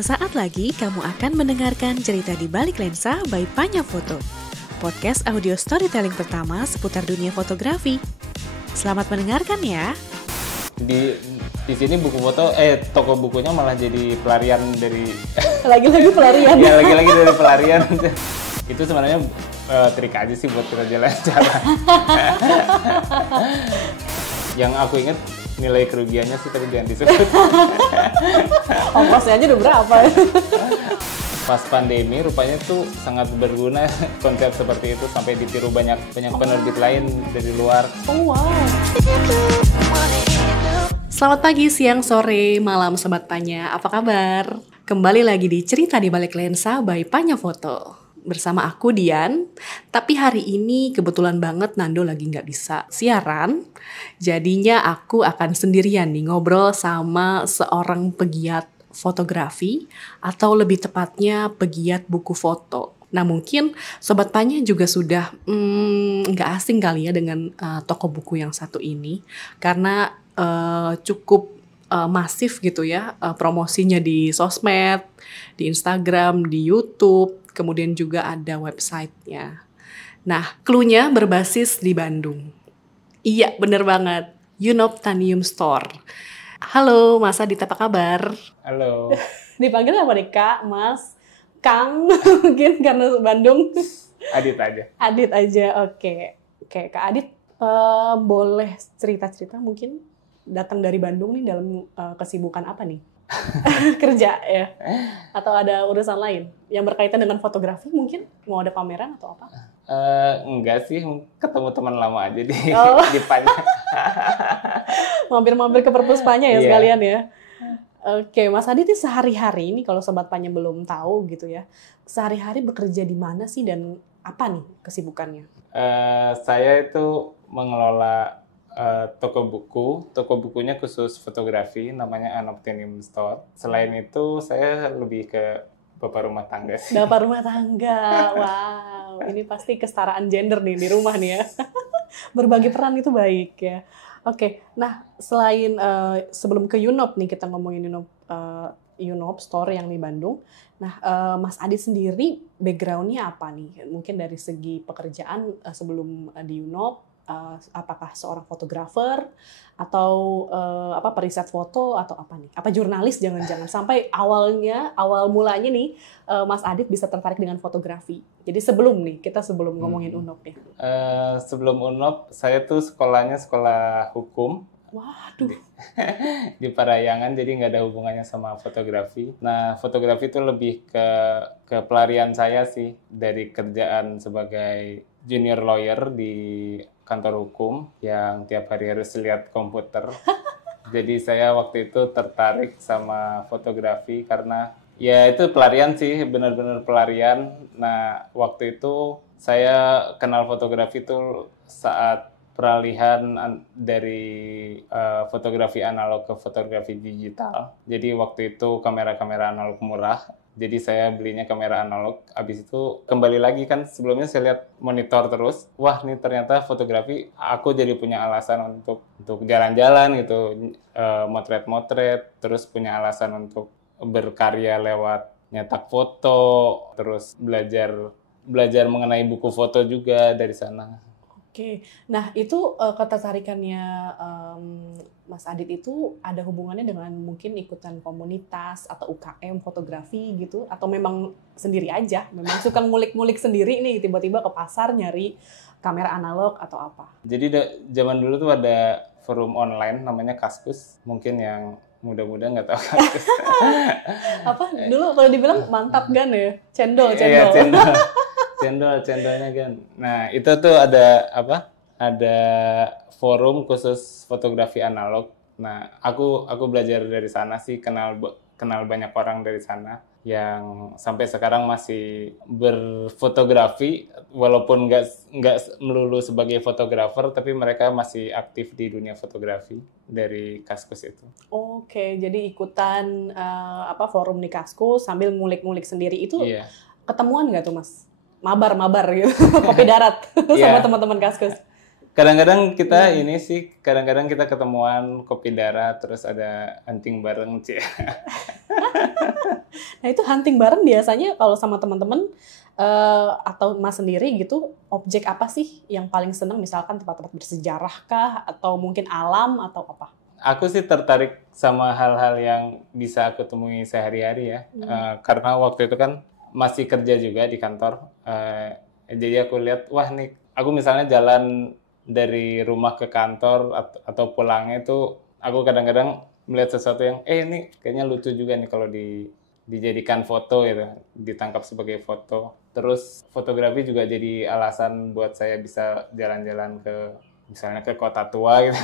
Sesaat lagi kamu akan mendengarkan cerita di balik lensa by Panya Foto, podcast audio storytelling pertama seputar dunia fotografi. Selamat mendengarkan ya. Di sini buku foto, toko bukunya malah jadi pelarian dari Lagi-lagi pelarian. Ya lagi-lagi dari pelarian. Itu sebenarnya trik aja sih buat kita jalan-jalan. Yang aku ingat nilai kerugiannya sih, tapi jangan disebut. Ongkosnya aja udah berapa ya? Pas pandemi rupanya tuh sangat berguna konsep seperti itu, sampai ditiru banyak penerbit lain dari luar. Oh wow. Selamat pagi, siang, sore, malam Sobat Panya. Apa kabar? Kembali lagi di Cerita di Balik Lensa by Panya Foto. Bersama aku Dian, tapi hari ini kebetulan banget Nando lagi nggak bisa siaran. Jadinya aku akan sendirian nih ngobrol sama seorang pegiat fotografi, atau lebih tepatnya pegiat buku foto. Nah mungkin Sobat Panya juga sudah nggak asing kali ya dengan toko buku yang satu ini, karena cukup masif gitu ya promosinya di sosmed, di Instagram, di YouTube, kemudian juga ada websitenya. Nah, clue-nya berbasis di Bandung. Iya, bener banget. Unoptanium Store. Halo, Mas Adit, apa kabar? Halo. Dipanggil apa nih, Kak, Mas, Kang? Mungkin karena Bandung. Adit aja. Adit aja, oke. Oke, Kak Adit, boleh cerita-cerita mungkin datang dari Bandung nih dalam kesibukan apa nih? Kerja ya? Atau ada urusan lain yang berkaitan dengan fotografi mungkin? Mau ada pameran atau apa? Enggak sih, ketemu teman lama aja di Panya. Mampir-mampir ke perpus Panya ya sekalian ya? Yeah. Oke, Mas Adit ini sehari-hari ini kalau Sobat Panya belum tahu gitu ya, sehari-hari bekerja di mana sih dan apa nih kesibukannya? Saya itu mengelola toko bukunya khusus fotografi, namanya Unoptanium Store. Selain itu, saya lebih ke bapak rumah tangga sih. Bapak rumah tangga, wow. Ini pasti kesetaraan gender nih di rumah nih ya. Berbagi peran itu baik ya. Oke, nah selain sebelum ke Unop nih, kita ngomongin Unop Store yang di Bandung. Nah, Mas Adit sendiri background-nya apa nih? Mungkin dari segi pekerjaan sebelum di Unop, apakah seorang fotografer atau periset foto atau apa nih? Apa jurnalis jangan-jangan sampai awal mulanya nih Mas Adit bisa tertarik dengan fotografi. Jadi sebelum ngomongin Unop ya. Sebelum Unop saya tuh sekolahnya sekolah hukum. Waduh. Di Parayangan, jadi nggak ada hubungannya sama fotografi. Nah, fotografi itu lebih ke pelarian saya sih dari kerjaan sebagai junior lawyer di kantor hukum yang tiap hari harus lihat komputer. Jadi saya waktu itu tertarik sama fotografi karena ya itu pelarian sih, benar-benar pelarian. Nah, waktu itu saya kenal fotografi itu saat peralihan dari fotografi analog ke fotografi digital. Jadi waktu itu kamera-kamera analog murah. Jadi saya belinya kamera analog. Abis itu kembali lagi kan, sebelumnya saya lihat monitor terus. Wah, ini ternyata fotografi, aku jadi punya alasan untuk jalan-jalan gitu, motret-motret. Terus punya alasan untuk berkarya lewat nyetak foto. Terus belajar mengenai buku foto juga dari sana. Oke, nah itu ketertarikannya Mas Adit itu ada hubungannya dengan mungkin ikutan komunitas atau UKM fotografi gitu, atau memang sendiri aja, memang suka ngulik-ngulik sendiri nih, tiba-tiba ke pasar nyari kamera analog atau apa? Jadi zaman dulu tuh ada forum online namanya Kaskus, mungkin yang muda-muda nggak tahu Kaskus. Apa dulu kalau dibilang mantap kan ya, cendol. Iya, cendolnya kan. Nah, itu tuh ada forum khusus fotografi analog. Nah, aku belajar dari sana sih, kenal banyak orang dari sana yang sampai sekarang masih berfotografi, walaupun nggak melulu sebagai fotografer, tapi mereka masih aktif di dunia fotografi dari Kaskus itu. Oke, jadi ikutan forum di Kaskus sambil ngulik-ngulik sendiri itu. Iya. Ketemuan nggak tuh Mas? Mabar gitu, kopi darat sama teman-teman Kaskus. Kadang-kadang kita ini sih, kadang-kadang kita ketemuan kopi darat, terus ada hunting bareng, Ci. Nah itu hunting bareng biasanya kalau sama teman-teman atau Mas sendiri gitu, objek apa sih yang paling seneng? Misalkan tempat-tempat bersejarah kah? Atau mungkin alam atau apa? Aku sih tertarik sama hal-hal yang bisa aku temui sehari-hari ya. Karena waktu itu kan masih kerja juga di kantor. Jadi aku lihat, wah nih, aku misalnya jalan dari rumah ke kantor atau pulangnya itu, aku kadang-kadang melihat sesuatu yang, ini kayaknya lucu juga nih kalau dijadikan foto gitu, ditangkap sebagai foto. Terus fotografi juga jadi alasan buat saya bisa jalan-jalan misalnya ke kota tua gitu.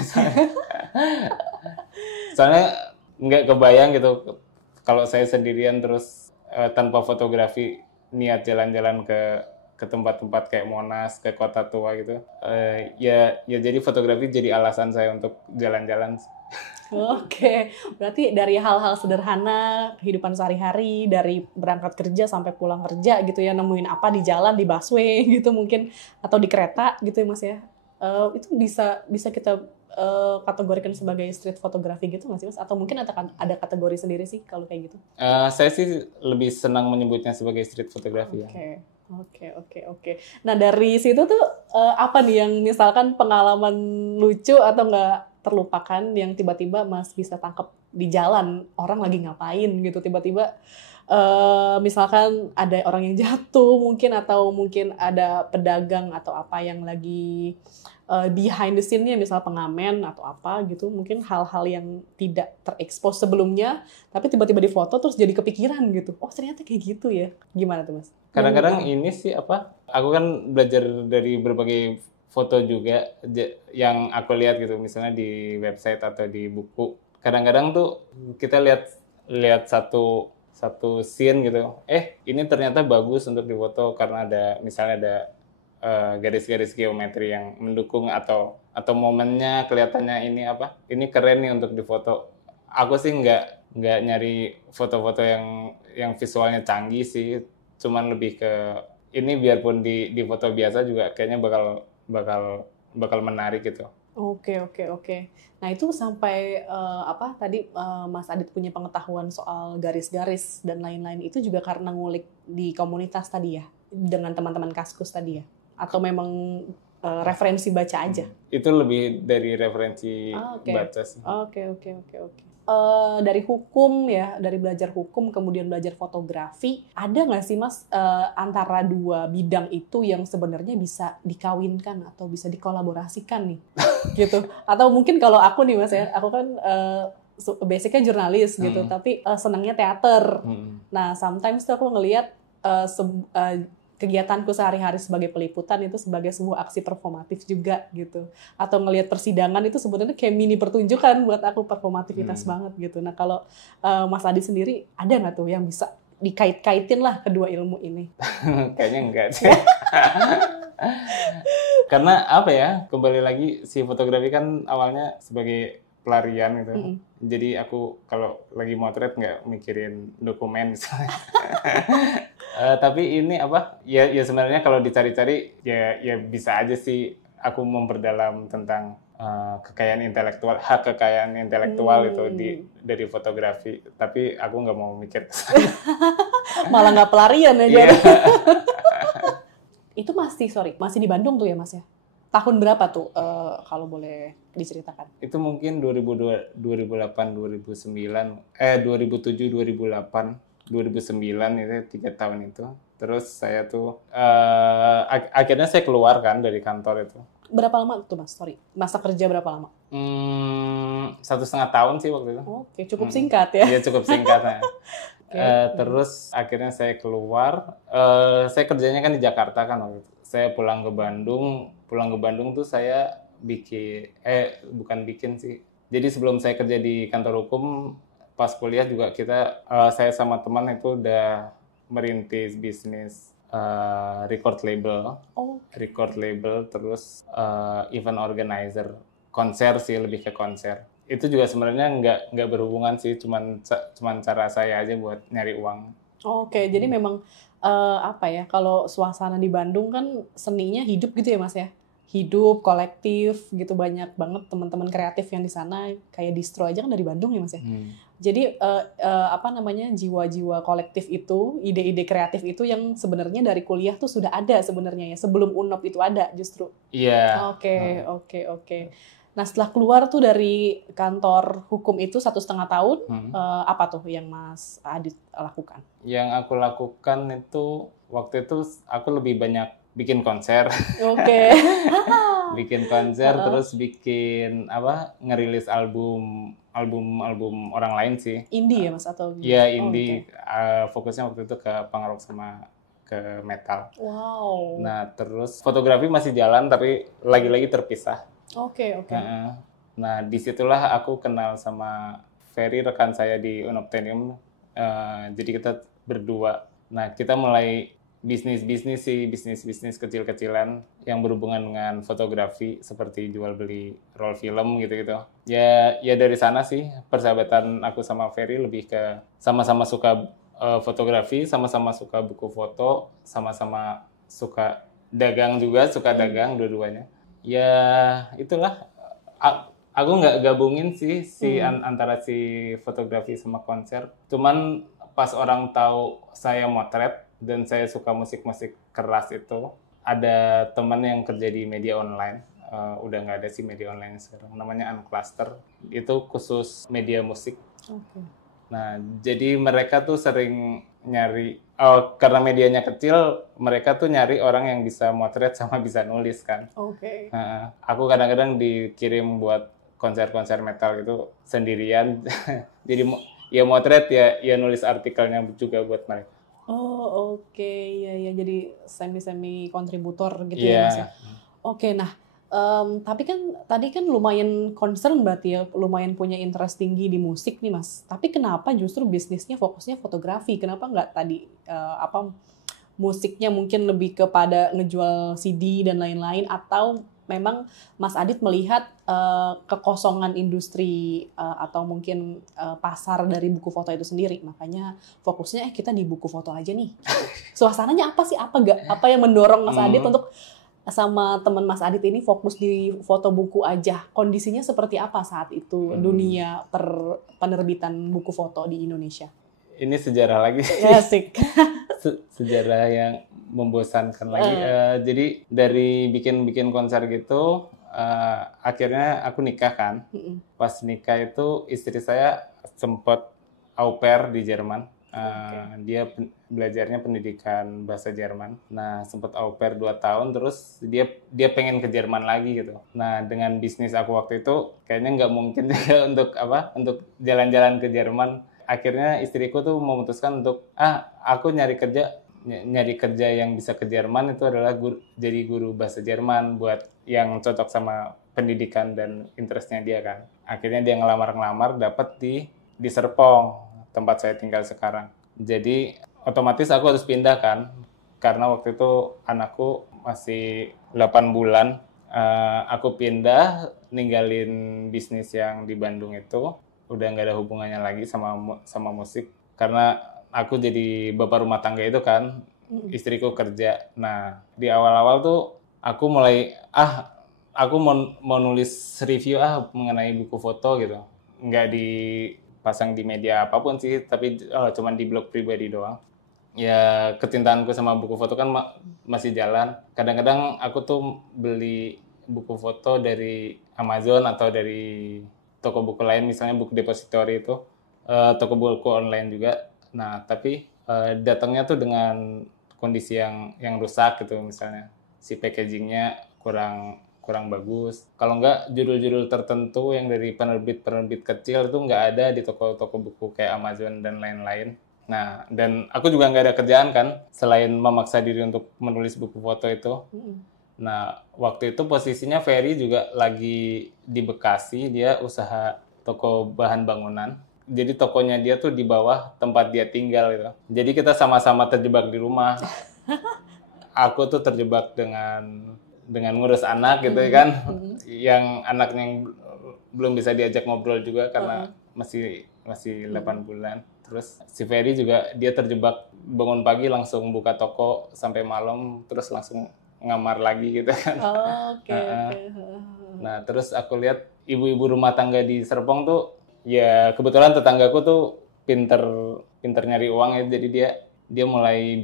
Soalnya nggak kebayang gitu kalau saya sendirian terus tanpa fotografi niat jalan-jalan ke tempat-tempat kayak Monas, ke kota tua gitu. Ya jadi fotografi jadi alasan saya untuk jalan-jalan. Oke, berarti dari hal-hal sederhana kehidupan sehari-hari, dari berangkat kerja sampai pulang kerja gitu ya, nemuin apa di jalan, di busway gitu mungkin, atau di kereta gitu ya Mas ya. Itu bisa kita kategorikan sebagai street photography gitu nggak sih Mas? Atau mungkin ada kategori sendiri sih kalau kayak gitu? Saya sih lebih senang menyebutnya sebagai street photography ya. Oke. Nah dari situ tuh apa nih yang misalkan pengalaman lucu atau nggak terlupakan yang tiba-tiba Mas bisa tangkap di jalan orang lagi ngapain gitu tiba-tiba misalkan ada orang yang jatuh mungkin atau mungkin ada pedagang atau apa yang lagi behind the scene-nya misal pengamen atau apa gitu mungkin hal-hal yang tidak terekspos sebelumnya tapi tiba-tiba difoto terus jadi kepikiran gitu oh ternyata kayak gitu ya gimana tuh Mas? Kadang-kadang ini sih aku kan belajar dari berbagai foto juga yang aku lihat gitu misalnya di website atau di buku. Kadang-kadang tuh kita lihat satu scene gitu. Ini ternyata bagus untuk difoto karena misalnya ada garis-garis geometri yang mendukung atau momennya kelihatannya ini keren nih untuk difoto. Aku sih nggak nyari foto-foto yang visualnya canggih sih, cuman lebih ke ini biarpun di foto biasa juga kayaknya bakal menarik gitu. Oke. Nah itu sampai tadi Mas Adit punya pengetahuan soal garis-garis dan lain-lain itu juga karena ngulik di komunitas tadi ya dengan teman-teman Kaskus tadi ya atau memang referensi baca aja? Itu lebih dari referensi baca sih. Oke. Dari hukum ya, dari belajar hukum kemudian belajar fotografi, ada nggak sih Mas antara dua bidang itu yang sebenarnya bisa dikawinkan atau bisa dikolaborasikan nih, gitu? Atau mungkin kalau aku nih Mas ya, aku kan basicnya jurnalis gitu, tapi senangnya teater. Nah, sometimes tuh aku ngelihat kegiatanku sehari-hari sebagai peliputan itu sebagai sebuah aksi performatif juga gitu. Atau ngelihat persidangan itu sebenarnya kayak mini pertunjukan buat aku performativitas banget gitu. Nah kalau Mas Adi sendiri ada nggak tuh yang bisa dikait-kaitin lah kedua ilmu ini? Kayaknya enggak sih. Karena kembali lagi si fotografi kan awalnya sebagai pelarian gitu. Jadi aku kalau lagi motret nggak mikirin dokumen misalnya. Tapi ini ya sebenarnya kalau dicari-cari ya bisa aja sih aku memperdalam tentang hak kekayaan intelektual itu dari fotografi. Tapi aku nggak mau mikir malah nggak pelarian ya jadi. Itu masih di Bandung tuh ya Mas ya? Tahun berapa tuh kalau boleh diceritakan? Itu mungkin 2007, 2008. 2009 itu 3 tahun itu. Terus saya tuh akhirnya saya keluar kan dari kantor itu. Berapa lama tuh Mas? Masa kerja berapa lama? 1,5 tahun sih waktu itu. Oke, cukup singkat ya? Iya cukup singkat. Terus akhirnya saya keluar. Saya kerjanya kan di Jakarta kan waktu itu. Saya pulang ke Bandung tuh saya bukan bikin sih. Jadi sebelum saya kerja di kantor hukum, pas kuliah juga saya sama teman itu udah merintis bisnis record label, terus event organizer, konser sih lebih ke konser. Itu juga sebenarnya nggak berhubungan sih, cuman cara saya aja buat nyari uang. Oke, jadi memang kalau suasana di Bandung kan seninya hidup gitu ya Mas ya? hidup kolektif gitu, banyak banget teman-teman kreatif yang di sana. Kayak Distro aja kan dari Bandung ya Mas ya. Jadi apa namanya, jiwa-jiwa kolektif itu, ide-ide kreatif itu yang sebenarnya dari kuliah tuh sudah ada sebenarnya ya, sebelum UNOP itu ada justru. Iya. Oke. Nah setelah keluar tuh dari kantor hukum itu 1,5 tahun, apa tuh yang Mas Adit lakukan? Yang aku lakukan itu waktu itu aku lebih banyak bikin konser. Oke. Bikin konser terus bikin ngerilis album orang lain sih. Indie ya Mas atau? Iya indie. Fokusnya waktu itu ke punk rock sama ke metal. Wow. Nah terus fotografi masih jalan tapi lagi-lagi terpisah. Oke. Nah disitulah aku kenal sama Ferry, rekan saya di Unobtainium. Jadi kita berdua. Nah kita mulai bisnis kecil-kecilan yang berhubungan dengan fotografi seperti jual beli roll film gitu-gitu. Ya dari sana sih persahabatan aku sama Ferry lebih ke sama-sama suka fotografi, sama-sama suka buku foto, sama-sama suka dagang juga, suka dagang dua-duanya. Ya itulah, aku nggak gabungin sih antara si fotografi sama konser. Cuman pas orang tahu saya motret dan saya suka musik-musik keras itu, ada teman yang kerja di media online, udah nggak ada sih media online sekarang, namanya Uncluster, itu khusus media musik. Nah jadi mereka tuh sering nyari, karena medianya kecil, mereka tuh nyari orang yang bisa motret sama bisa nulis kan. Aku kadang-kadang dikirim buat konser-konser metal gitu sendirian. Jadi ya motret ya nulis artikelnya juga buat mereka. Ya jadi semi kontributor gitu ya Mas ya. Nah tapi kan tadi kan lumayan concern berarti ya, lumayan punya interest tinggi di musik nih Mas. Tapi kenapa justru bisnisnya fokusnya fotografi? Kenapa nggak tadi musiknya mungkin lebih kepada ngejual CD dan lain-lain, atau memang Mas Adit melihat kekosongan industri atau mungkin pasar dari buku foto itu sendiri, makanya fokusnya kita di buku foto aja nih. Suasananya apa sih? Apa yang mendorong Mas Adit untuk sama teman Mas Adit ini fokus di foto buku aja? Kondisinya seperti apa saat itu dunia penerbitan buku foto di Indonesia? Ini sejarah lagi. Asik. Sejarah yang membosankan lagi. Jadi dari bikin konser gitu, akhirnya aku nikah kan. Pas nikah itu istri saya sempat au pair di Jerman. Dia belajarnya pendidikan bahasa Jerman. Nah sempat au pair 2 tahun, terus dia pengen ke Jerman lagi gitu. Nah dengan bisnis aku waktu itu kayaknya nggak mungkin juga untuk jalan-jalan ke Jerman. Akhirnya istriku tuh memutuskan untuk aku nyari kerja yang bisa ke Jerman itu adalah jadi guru bahasa Jerman buat yang cocok sama pendidikan dan interestnya dia kan. Akhirnya dia ngelamar dapat di Serpong, tempat saya tinggal sekarang. Jadi otomatis aku harus pindah kan, karena waktu itu anakku masih 8 bulan. Aku pindah, ninggalin bisnis yang di Bandung itu, udah nggak ada hubungannya lagi sama musik, karena aku jadi bapak rumah tangga itu kan, istriku kerja. Nah di awal-awal tuh aku mulai aku mau nulis review mengenai buku foto gitu, nggak dipasang di media apapun sih, tapi cuman di blog pribadi doang. Ya kecintaanku sama buku foto kan masih jalan. Kadang-kadang aku tuh beli buku foto dari Amazon atau dari toko buku lain, misalnya Book Depository itu, toko buku online juga. Nah, tapi datangnya tuh dengan kondisi yang rusak gitu, misalnya si packagingnya kurang bagus. Kalau nggak, judul-judul tertentu yang dari penerbit kecil itu nggak ada di toko-toko buku kayak Amazon dan lain-lain. Nah, dan aku juga nggak ada kerjaan kan, selain memaksa diri untuk menulis buku foto itu. Nah, waktu itu posisinya Ferry juga lagi di Bekasi, dia usaha toko bahan bangunan. Jadi tokonya dia tuh di bawah tempat dia tinggal gitu. Jadi kita sama-sama terjebak di rumah. Aku tuh terjebak dengan ngurus anak gitu kan. Yang anaknya belum bisa diajak ngobrol juga karena masih 8 bulan. Terus si Ferry juga dia terjebak, bangun pagi langsung buka toko sampai malam, terus langsung ngamar lagi gitu kan. Oke, oke. Nah, terus aku lihat ibu-ibu rumah tangga di Serpong tuh, ya kebetulan tetanggaku tuh pinter pinter nyari uang ya, jadi dia mulai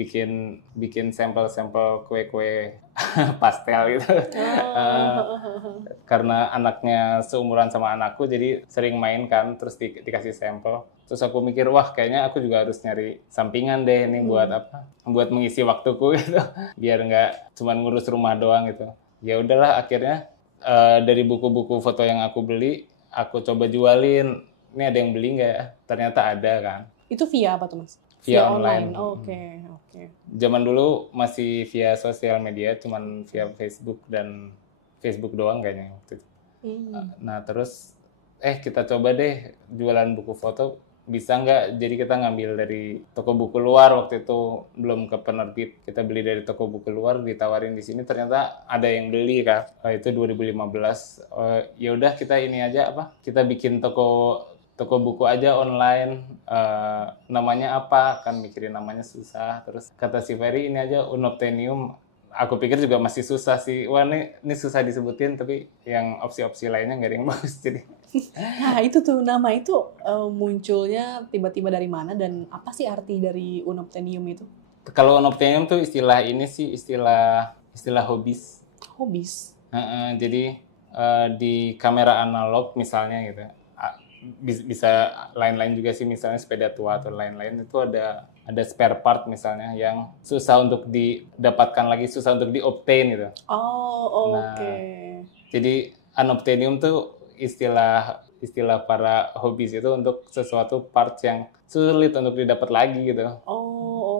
bikin sampel-sampel kue-kue pastel gitu. Karena anaknya seumuran sama anakku, jadi sering main kan, terus dikasih sampel. Terus aku mikir, wah kayaknya aku juga harus nyari sampingan deh ini buat apa? Buat mengisi waktuku gitu, biar nggak cuma ngurus rumah doang gitu. Ya udahlah, akhirnya dari buku-buku foto yang aku beli, aku coba jualin. Ini ada yang beli nggak ya? Ternyata ada kan. Itu via apa tuh Mas? Via online. Oke. Zaman dulu masih via sosial media, cuman via Facebook dan Facebook doang kayaknya waktu itu. Nah terus kita coba deh jualan buku foto, bisa nggak? Jadi kita ngambil dari toko buku luar, waktu itu belum ke penerbit, kita beli dari toko buku luar, ditawarin di sini, ternyata ada yang beli kan. Itu 2015. Ya udah kita ini aja apa? Kita bikin toko buku aja online, namanya apa, kan mikirin namanya susah. Terus kata si Ferry, ini aja Unobtainium. Aku pikir juga masih susah sih, wah ini susah disebutin, tapi yang opsi-opsi lainnya nggak ada yang bagus. Jadi nah itu tuh, nama itu munculnya tiba-tiba dari mana, dan apa sih arti dari Unobtainium itu? kalau Unobtainium tuh istilah ini sih, istilah hobis. Jadi di kamera analog misalnya gitu, bisa lain-lain juga sih, misalnya sepeda tua atau lain-lain, itu ada spare part misalnya yang susah untuk didapatkan lagi, susah untuk diobtain gitu. Oke. Jadi unobtainium tuh istilah para hobis itu untuk sesuatu part yang sulit untuk didapat lagi gitu.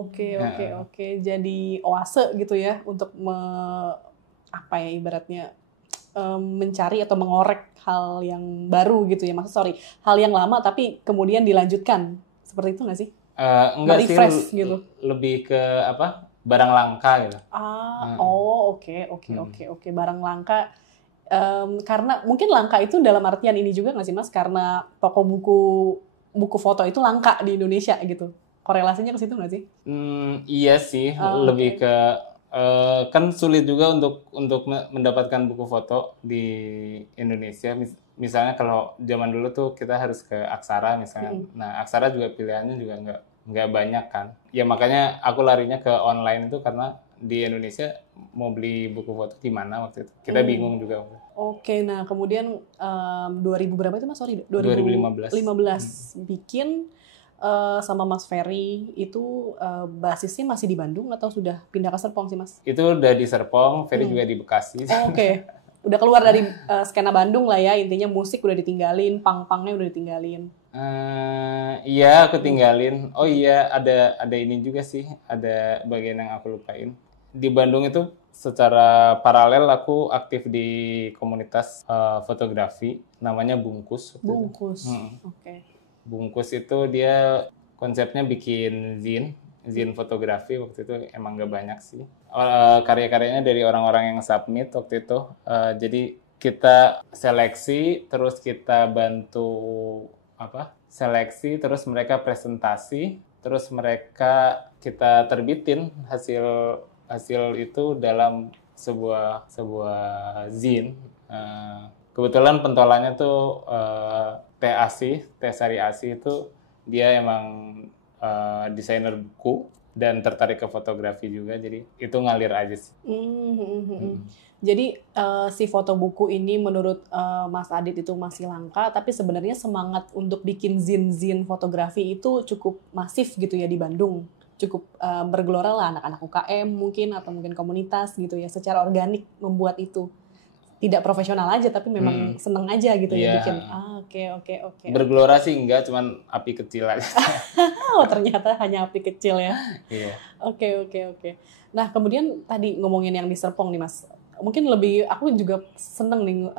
Oke. Jadi oase gitu ya, untuk ibaratnya mencari atau mengorek hal yang baru gitu ya, hal yang lama tapi kemudian dilanjutkan, seperti itu nggak sih? Enggak sih, gitu. Lebih ke apa, barang langka gitu. Oke, barang langka. Karena mungkin langka itu dalam artian ini juga nggak sih Mas, karena toko buku foto itu langka di Indonesia gitu, korelasinya ke situ nggak sih? Iya sih, lebih ke kan sulit juga untuk mendapatkan buku foto di Indonesia. Misalnya kalau zaman dulu tuh kita harus ke Aksara misalnya. Nah, Aksara juga pilihannya juga nggak banyak kan. Ya makanya aku larinya ke online itu, karena di Indonesia mau beli buku foto di mana waktu itu. Kita bingung juga. Oke, nah kemudian 2000 berapa itu Mas? 2015 bikin sama Mas Ferry itu basisnya masih di Bandung atau sudah pindah ke Serpong sih Mas? Itu udah di Serpong, Ferry juga di Bekasi. Oke. Udah keluar dari skena Bandung lah ya, intinya musik udah ditinggalin, pang-pangnya udah ditinggalin. Iya, aku tinggalin. Oh iya, ada ini juga sih, ada bagian yang aku lupain. Di Bandung itu secara paralel aku aktif di komunitas fotografi, namanya Bungkus. Bungkus, oke. Bungkus itu dia konsepnya bikin zin fotografi. Waktu itu emang gak banyak sih. Karya-karyanya dari orang-orang yang submit waktu itu. Jadi kita seleksi, terus kita bantu seleksi, terus mereka presentasi, terus kita terbitin hasil itu dalam sebuah zin. Kebetulan pentolannya tuh Teh Sari Asih itu dia emang desainer buku dan tertarik ke fotografi juga, jadi itu ngalir aja sih. Jadi si foto buku ini menurut Mas Adit itu masih langka, tapi sebenarnya semangat untuk bikin zin-zin fotografi itu cukup masif gitu ya di Bandung. Cukup bergelora lah anak-anak UKM mungkin, atau mungkin komunitas gitu ya, secara organik membuat itu. Tidak profesional aja, tapi memang seneng aja gitu ya bikin. Oke. Bergelora sih enggak, cuman api kecil aja. Oh, ternyata hanya api kecil ya. Iya. Oke. Nah, kemudian tadi ngomongin yang di Serpong nih Mas. Mungkin aku juga seneng nih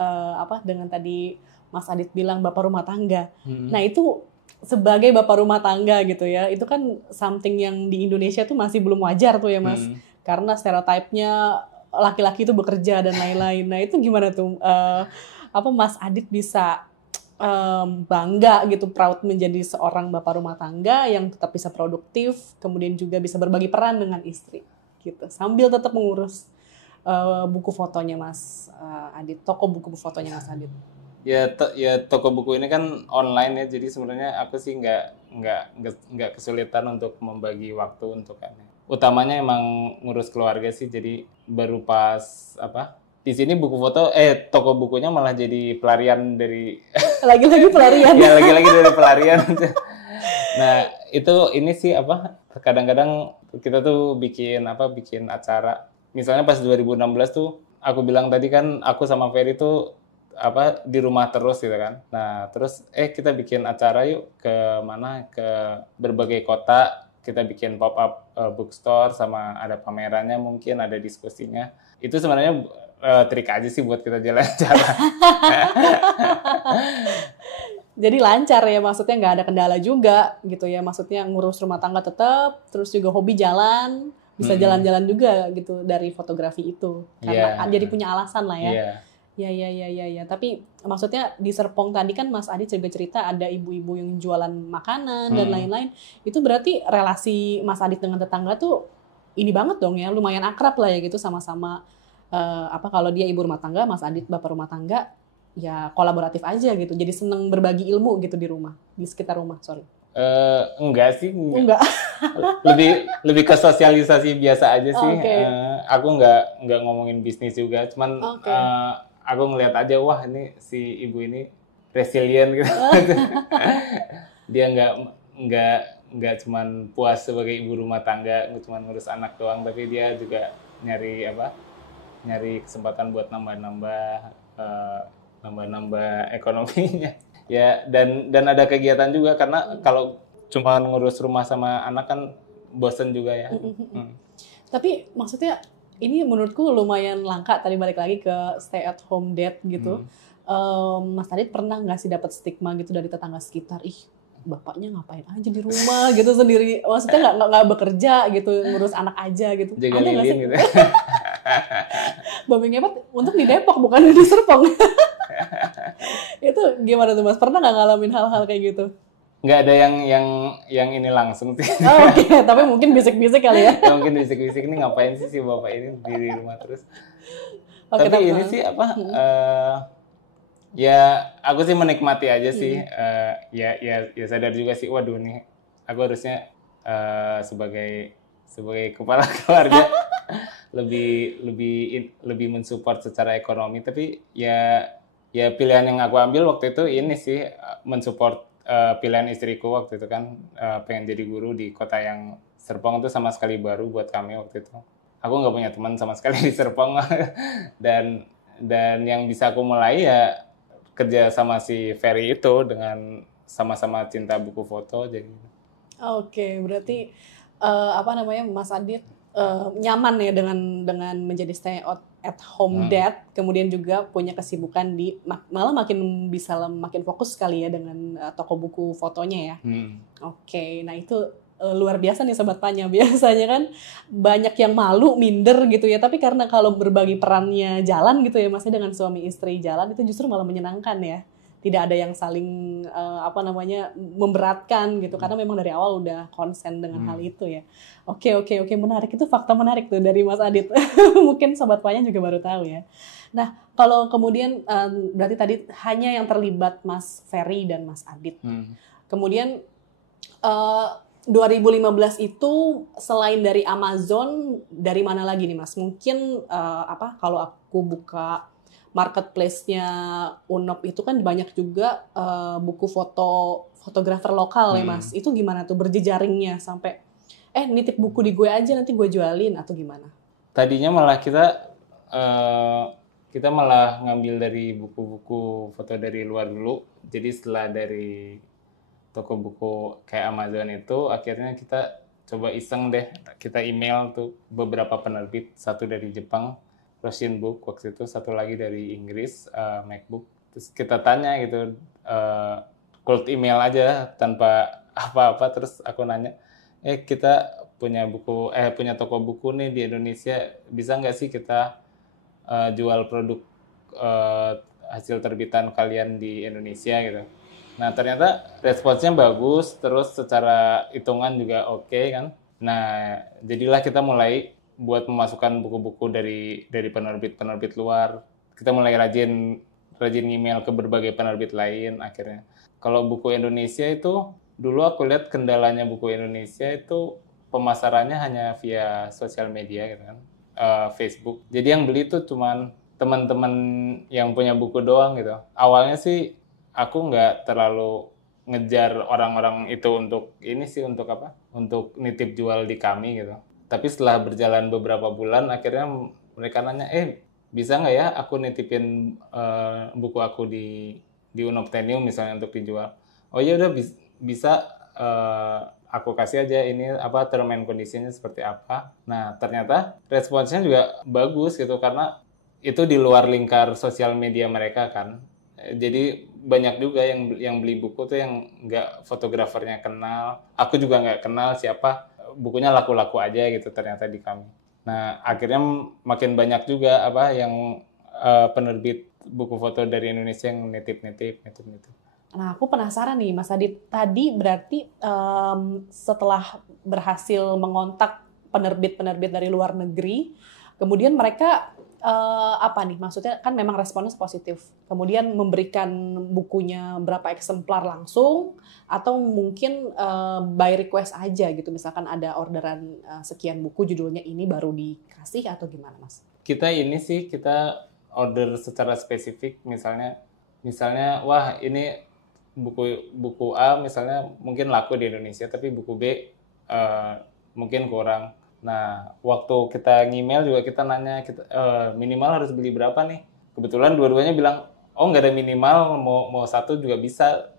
dengan tadi Mas Adit bilang bapak rumah tangga. Nah, itu sebagai bapak rumah tangga gitu ya, itu kan something yang di Indonesia tuh masih belum wajar tuh ya Mas. Karena stereotipnya laki-laki itu bekerja dan lain-lain. Nah, itu gimana tuh Mas Adit bisa bangga gitu, proud menjadi seorang bapak rumah tangga yang tetap bisa produktif, kemudian juga bisa berbagi peran dengan istri gitu, sambil tetap mengurus buku fotonya Mas Adit, toko buku fotonya Mas Adit? Ya, toko buku ini kan online ya, jadi sebenarnya aku sih nggak kesulitan untuk membagi waktu untuk kan. Utamanya emang ngurus keluarga sih, jadi baru pas di sini buku foto toko bukunya malah jadi pelarian dari Lagi-lagi pelarian. ya lagi-lagi dari pelarian. Nah ini sih kadang-kadang kita tuh bikin acara, misalnya pas 2016 tuh aku bilang tadi kan aku sama Ferry tuh di rumah terus gitu kan. Nah, terus kita bikin acara yuk ke berbagai kota, kita bikin pop up bookstore sama ada pamerannya, mungkin ada diskusinya. Itu sebenarnya trik aja sih buat kita jalan-jalan. Jadi lancar ya, maksudnya nggak ada kendala juga gitu ya, maksudnya ngurus rumah tangga tetap, terus juga hobi jalan, bisa jalan-jalan juga gitu dari fotografi itu. Karena jadi punya alasan lah ya. Ya. Tapi maksudnya di Serpong tadi kan Mas Adit juga cerita ada ibu-ibu yang jualan makanan dan lain-lain. Itu berarti relasi Mas Adit dengan tetangga tuh ini banget dong ya, lumayan akrab lah ya gitu, sama-sama kalau dia ibu rumah tangga, Mas Adit bapak rumah tangga, ya kolaboratif aja gitu. Jadi seneng berbagi ilmu gitu di rumah, di sekitar rumah, sorry. Enggak sih. Enggak. lebih ke sosialisasi biasa aja sih. Aku nggak ngomongin bisnis juga, cuman aku ngelihat aja, wah ini si ibu ini resilient gitu. Dia nggak cuman puas sebagai ibu rumah tangga, nggak cuman ngurus anak doang, tapi dia juga nyari kesempatan buat nambah ekonominya. Ya, dan ada kegiatan juga, karena kalau cuma ngurus rumah sama anak kan bosen juga ya. Tapi maksudnya ini menurutku lumayan langka, tadi balik lagi ke stay at home dad gitu. Mas Adit pernah nggak sih dapat stigma gitu dari tetangga sekitar, ih bapaknya ngapain aja di rumah gitu sendiri, maksudnya nggak bekerja gitu, ngurus anak aja gitu. Jaga lilin gitu. Babi ngepet untuk di Depok bukan di Serpong. Itu gimana tuh Mas? Pernah nggak ngalamin hal-hal kayak gitu? Nggak ada yang ini langsung sih. Oke, tapi mungkin bisik-bisik kali ya. Ya mungkin bisik-bisik, ini ngapain sih si bapak ini di rumah terus. Tapi ini sih ya aku sih menikmati aja sih. Ya sadar juga sih, waduh nih aku harusnya sebagai kepala keluarga lebih mensupport secara ekonomi. Tapi ya pilihan yang aku ambil waktu itu ini sih, mensupport pilihan istriku waktu itu kan, pengen jadi guru di kota yang Serpong itu sama sekali baru buat kami waktu itu. Aku nggak punya teman sama sekali di Serpong. dan yang bisa aku mulai ya kerja sama si Ferry itu, dengan sama-sama cinta buku foto. Jadi Oke, berarti Mas Adit nyaman ya dengan menjadi stay at home dad, kemudian juga punya kesibukan malah makin fokus sekali ya dengan toko buku fotonya ya. Oke, nah itu luar biasa nih Sobat Panya. Biasanya kan banyak yang malu, minder gitu ya, tapi karena kalau berbagi perannya jalan gitu ya, maksudnya dengan suami istri jalan, itu justru malah menyenangkan ya. Tidak ada yang saling memberatkan gitu, karena memang dari awal udah konsen dengan hal itu ya. Oke, menarik, itu fakta menarik tuh dari Mas Adit. Mungkin Sobat Panya juga baru tahu ya. Nah, kalau kemudian berarti tadi hanya yang terlibat Mas Ferry dan Mas Adit. Kemudian 2015 itu selain dari Amazon, dari mana lagi nih Mas? Mungkin kalau aku buka marketplace-nya Unop itu kan banyak juga buku fotografer lokal ya Mas. Itu gimana tuh berjejaringnya sampai nitip buku di gue aja nanti gue jualin atau gimana? Tadinya malah kita malah ngambil dari buku-buku foto dari luar dulu. Jadi setelah dari toko buku kayak Amazon itu, akhirnya kita coba iseng deh, kita email tuh beberapa penerbit, satu dari Jepang, Russian Book waktu itu, satu lagi dari Inggris, MacBook. Terus kita tanya gitu, cold email aja tanpa apa-apa. Terus aku nanya, kita punya toko buku nih di Indonesia, bisa nggak sih kita jual produk hasil terbitan kalian di Indonesia gitu. Nah ternyata responsnya bagus, terus secara hitungan juga oke kan. Nah jadilah kita mulai buat memasukkan buku-buku dari penerbit-penerbit luar. Kita mulai rajin email ke berbagai penerbit lain akhirnya. Kalau buku Indonesia itu dulu aku lihat kendalanya buku Indonesia itu pemasarannya hanya via sosial media gitu kan. Facebook. Jadi yang beli itu cuman teman-teman yang punya buku doang gitu. Awalnya sih aku nggak terlalu ngejar orang-orang itu untuk ini sih untuk apa? Untuk nitip jual di kami gitu. Tapi setelah berjalan beberapa bulan akhirnya mereka nanya, bisa nggak ya aku nitipin buku aku di Unobtainium misalnya untuk dijual? Oh iya udah bisa aku kasih aja ini apa term and conditionnya seperti apa. Nah ternyata responsnya juga bagus gitu karena itu di luar lingkar sosial media mereka kan. Jadi banyak juga yang beli buku tuh yang nggak fotografernya kenal. Aku juga nggak kenal siapa. Bukunya laku-laku aja gitu ternyata di kami. Nah akhirnya makin banyak juga apa yang penerbit buku foto dari Indonesia yang nitip. Nah, aku penasaran nih, Mas Adit. Tadi berarti setelah berhasil mengontak penerbit-penerbit dari luar negeri, kemudian mereka apa nih? Maksudnya kan memang responnya positif. Kemudian memberikan bukunya berapa eksemplar langsung, atau mungkin by request aja gitu. Misalkan ada orderan sekian buku, judulnya ini baru dikasih atau gimana, Mas? Kita order secara spesifik, misalnya wah ini buku A misalnya mungkin laku di Indonesia tapi buku B mungkin kurang. Nah waktu kita ngemail juga kita nanya minimal harus beli berapa nih. Kebetulan dua-duanya bilang nggak ada minimal, mau satu juga bisa,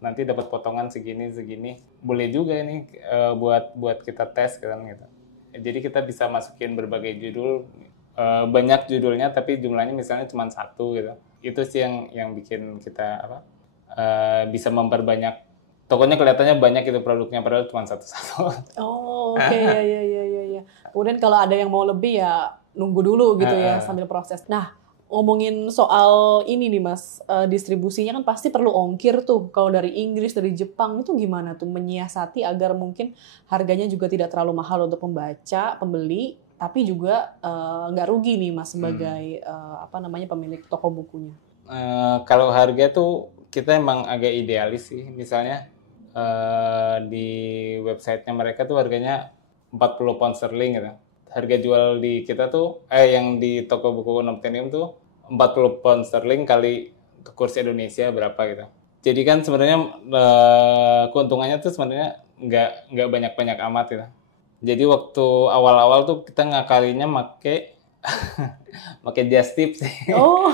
nanti dapat potongan segini boleh juga ini buat kita tes kan gitu. Jadi kita bisa masukin berbagai judul, banyak judulnya tapi jumlahnya misalnya cuma satu gitu. Itu sih yang bikin kita bisa memperbanyak. Tokonya kelihatannya banyak itu produknya padahal cuma satu-satu. Oh, oke, ya. Kemudian kalau ada yang mau lebih ya nunggu dulu gitu ya sambil proses. Nah, ngomongin soal ini nih Mas, distribusinya kan pasti perlu ongkir tuh. Kalau dari Inggris, dari Jepang itu gimana tuh menyiasati agar mungkin harganya juga tidak terlalu mahal untuk pembeli, tapi juga nggak rugi nih Mas sebagai pemilik toko bukunya. Kalau harga tuh kita emang agak idealis sih. Misalnya di websitenya mereka tuh harganya 40 pound sterling gitu. Harga jual di kita tuh yang di toko buku Unobtainium tuh 40 pound sterling kali kurs Indonesia berapa gitu. Jadi kan sebenarnya keuntungannya tuh sebenarnya nggak banyak amat gitu. Jadi waktu awal-awal tuh kita ngakalinya make just tip sih. Oh.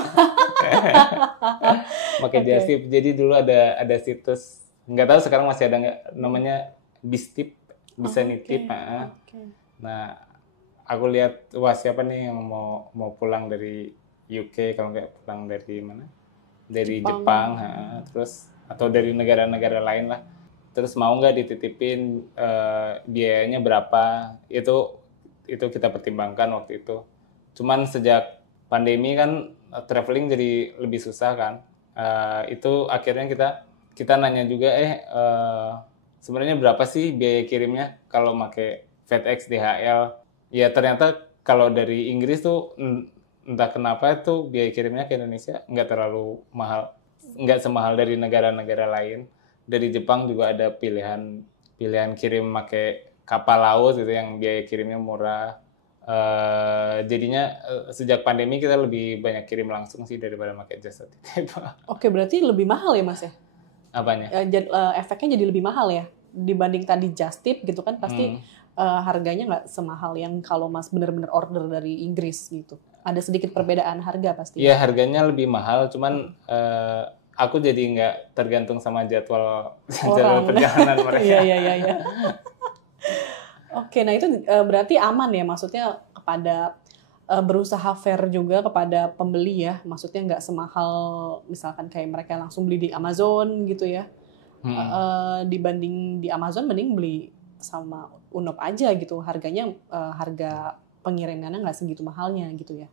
Pakai just tip. Jadi dulu ada situs, nggak tahu sekarang masih ada nggak, namanya Bistip, bisa nitip. Nah, aku lihat wah siapa nih yang mau pulang dari UK, kalau nggak pulang dari mana? Dari Jepang terus atau dari negara-negara lain lah. Terus mau nggak dititipin, biayanya berapa? Itu kita pertimbangkan waktu itu. Cuman sejak pandemi kan traveling jadi lebih susah kan. Itu akhirnya kita nanya juga sebenarnya berapa sih biaya kirimnya kalau pakai FedEx, DHL. Ya ternyata kalau dari Inggris tuh entah kenapa tuh biaya kirimnya ke Indonesia nggak terlalu mahal, nggak semahal dari negara-negara lain. Dari Jepang juga ada pilihan kirim pakai kapal laut gitu yang biaya kirimnya murah. Jadinya sejak pandemi kita lebih banyak kirim langsung sih daripada pakai jasa titip. Oke, berarti lebih mahal ya Mas ya? Apanya? Efeknya jadi lebih mahal ya dibanding tadi just tip gitu kan pasti harganya nggak semahal yang kalau Mas benar-benar order dari Inggris gitu. Ada sedikit perbedaan harga pasti. Iya, harganya lebih mahal, cuman aku jadi nggak tergantung sama jadwal perjalanan mereka. Iya. Oke, nah itu berarti aman ya, maksudnya kepada berusaha fair juga kepada pembeli ya, maksudnya nggak semahal misalkan kayak mereka langsung beli di Amazon gitu ya. Dibanding di Amazon mending beli sama Unob aja gitu, harganya harga pengirimannya nggak segitu mahalnya gitu ya.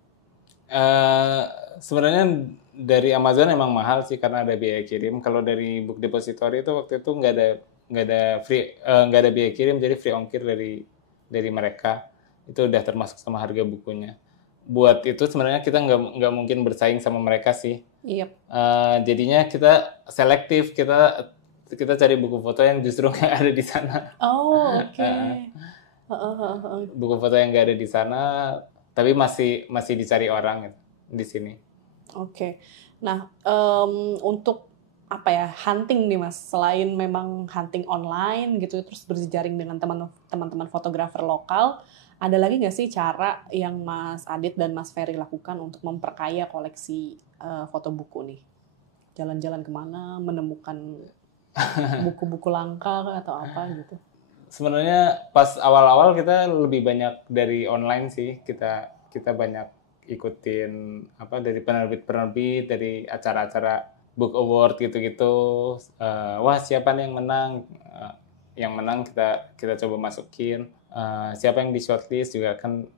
Sebenarnya dari Amazon emang mahal sih karena ada biaya kirim. Kalau dari Book Depository itu waktu itu nggak ada biaya kirim, jadi free ongkir dari mereka. itu udah termasuk sama harga bukunya. Buat itu sebenarnya kita nggak mungkin bersaing sama mereka sih. Iya. Jadinya kita selektif, kita cari buku foto yang justru nggak ada di sana. Oh, oke. Buku foto yang nggak ada di sana, tapi masih dicari orang gitu, di sini. Oke. Nah, untuk apa ya, hunting nih Mas, selain memang hunting online gitu terus berjejaring dengan teman-teman fotografer lokal, ada lagi nggak sih cara yang Mas Adit dan Mas Ferry lakukan untuk memperkaya koleksi foto buku nih? Jalan-jalan kemana, menemukan buku-buku langka atau apa gitu? Sebenarnya pas awal-awal kita lebih banyak dari online sih, kita banyak ikutin dari penerbit-penerbit, dari acara-acara book award gitu-gitu. Wah, siapa nih yang menang? Yang menang kita coba masukin. Siapa yang di shortlist juga kan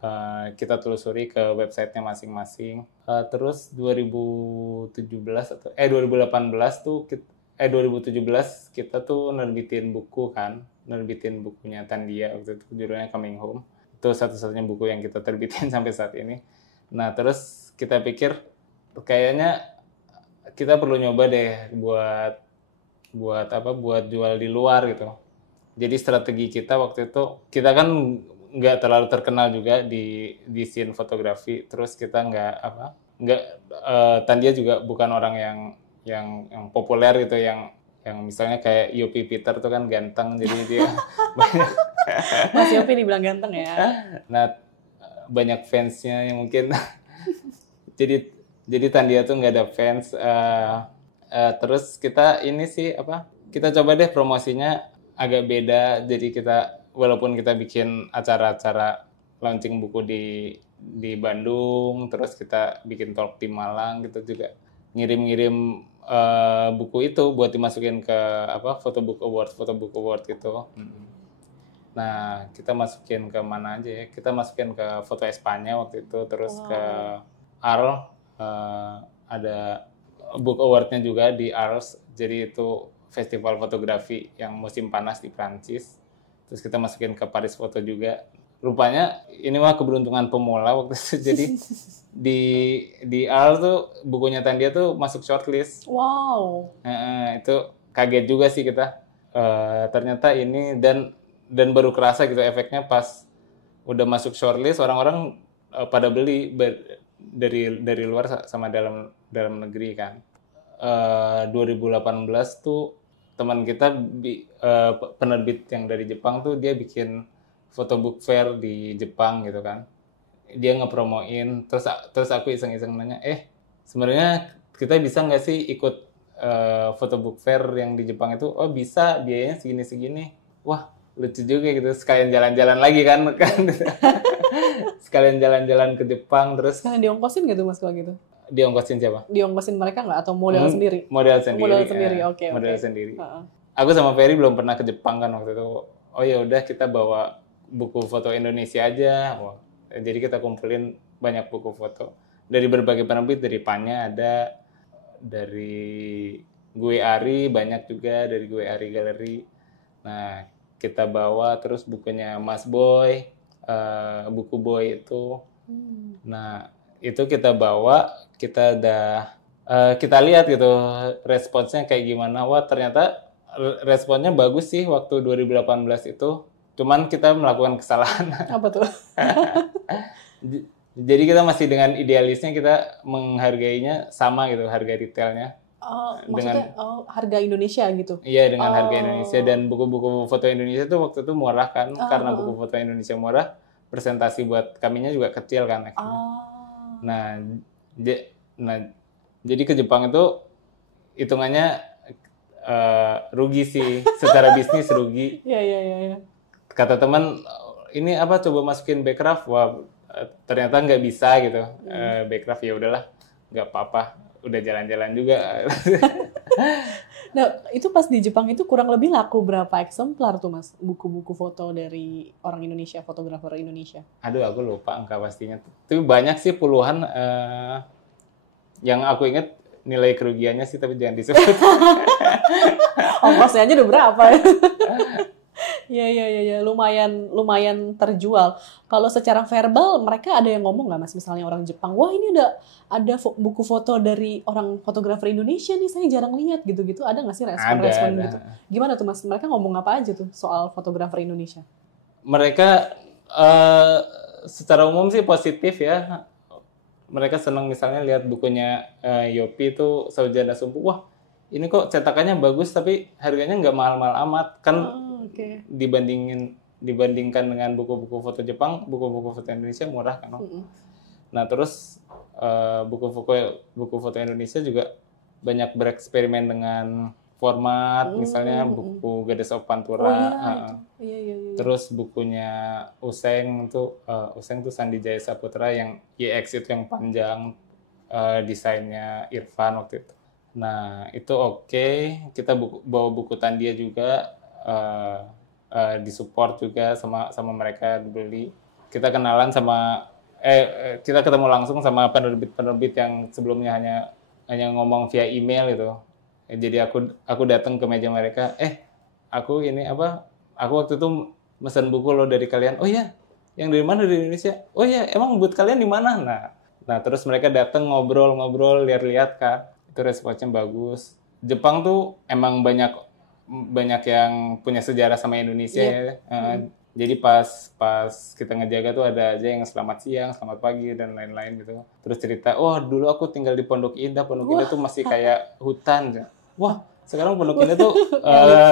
kita telusuri ke websitenya masing-masing. Terus 2018 kita tuh nerbitin bukunya Tandia waktu itu, judulnya Coming Home. Itu satu-satunya buku yang kita terbitin sampai saat ini. Nah, terus kita pikir kayaknya kita perlu nyoba deh buat jual di luar gitu. Jadi strategi kita waktu itu, kita kan nggak terlalu terkenal juga di scene fotografi. Terus kita Tandia juga bukan orang yang populer gitu, yang misalnya kayak Yopi Peter tuh kan ganteng, jadi dia banyak. Mas Yopi dibilang ganteng ya. Nah, banyak fansnya yang mungkin. jadi Tandia tuh nggak ada fans. Terus kita kita coba deh promosinya agak beda. Jadi walaupun kita bikin acara-acara launching buku di Bandung, terus kita bikin talk di Malang gitu, juga ngirim-ngirim buku itu buat dimasukin ke photobook award gitu. Nah, kita masukin ke mana aja ya? Kita masukin ke Foto Espanya waktu itu, terus ke Arles, ada book awardnya juga di Arles. Jadi itu festival fotografi yang musim panas di Prancis. Terus kita masukin ke Paris Foto juga. Rupanya ini mah keberuntungan pemula waktu itu. Jadi di Arles tuh bukunya Tandia tuh masuk shortlist. Wow. Itu kaget juga sih kita. Ternyata ini dan baru kerasa gitu efeknya pas udah masuk shortlist, orang-orang pada beli dari luar sama dalam negeri kan. 2018 tuh teman kita penerbit yang dari Jepang tuh dia bikin photobook fair di Jepang gitu kan. Dia ngepromoin, terus aku iseng-iseng nanya, sebenarnya kita bisa nggak sih ikut photobook fair yang di Jepang itu? Oh bisa, biayanya segini-segini. Wah, lucu juga gitu, sekalian jalan-jalan lagi kan. Sekalian jalan-jalan ke Jepang, terus sekalian diongkosin gitu Mas kalau gitu? Diongkosin siapa? Diongkosin mereka nggak atau modal sendiri? Modal sendiri. Oke. Modal sendiri. Aku sama Ferry belum pernah ke Jepang kan waktu itu. Oh ya udah, kita bawa buku foto Indonesia aja. Wah, jadi kita kumpulin banyak buku foto dari berbagai penerbit, dari Panya ada, dari Gue Ari banyak juga, dari Gue Ari Gallery. Nah, kita bawa terus bukunya Mas Boy, buku Boy itu. Nah, itu kita bawa, kita lihat gitu responsnya kayak gimana. Wah, ternyata responnya bagus sih waktu 2018 itu. Cuman kita melakukan kesalahan. Apa tuh? Jadi kita masih dengan idealisnya, kita menghargainya sama gitu, harga retailnya. Maksudnya harga Indonesia gitu? Iya, dengan harga Indonesia. Dan buku-buku foto Indonesia tuh waktu itu murah kan. Karena buku foto Indonesia murah, presentasi buat kaminya juga kecil kan. Nah, jadi ke Jepang itu hitungannya rugi sih, secara bisnis rugi. Iya. Kata teman, ini coba masukin Backcraft. Wah, ternyata nggak bisa gitu. Backcraft ya udahlah, nggak apa-apa, udah jalan-jalan juga. Nah, itu pas di Jepang itu kurang lebih laku berapa eksemplar tuh Mas, buku-buku foto dari orang Indonesia, fotografer Indonesia? Aduh, aku lupa angka pastinya. Tapi banyak sih, puluhan. Yang aku ingat nilai kerugiannya sih, tapi jangan disebut. Ongkosnya aja udah berapa? Iya, lumayan terjual. Kalau secara verbal mereka ada yang ngomong nggak Mas, misalnya orang Jepang, wah ini ada buku foto dari orang fotografer Indonesia nih, saya jarang lihat gitu-gitu. Ada nggak sih respon-respon Ada. gitu? Gimana tuh Mas? Mereka ngomong apa aja tuh soal fotografer Indonesia? Mereka secara umum sih positif ya. Mereka senang misalnya lihat bukunya Yopi itu Saujana Sumpu. Wah, ini kok cetakannya bagus tapi harganya nggak mahal-mahal amat. Kan Oke. dibandingkan dengan buku-buku foto Jepang, buku-buku foto Indonesia murah kan. Nah, terus buku foto Indonesia juga banyak bereksperimen dengan format, misalnya buku Gades of Pantura. Iya. Terus bukunya Useng tuh Sandi Jaya Saputra yang YX itu yang panjang, desainnya Irfan waktu itu. Nah itu oke. Kita bawa buku Tandia juga, disupport juga sama mereka, dibeli. Kita kenalan sama kita ketemu langsung sama penerbit yang sebelumnya hanya ngomong via email gitu. Jadi aku datang ke meja mereka, aku waktu itu mesen buku lo dari kalian. Oh iya, yang dari mana? Dari Indonesia. Oh iya, emang booth kalian di mana? Nah terus mereka datang ngobrol, lihat-lihat kan. Itu responnya bagus. Jepang tuh emang banyak yang punya sejarah sama Indonesia ya. Jadi pas kita ngejaga tuh ada aja yang selamat siang, selamat pagi dan lain-lain gitu. Terus cerita, dulu aku tinggal di Pondok Indah tuh masih kayak hutan. Wah, sekarang Pondok Indah tuh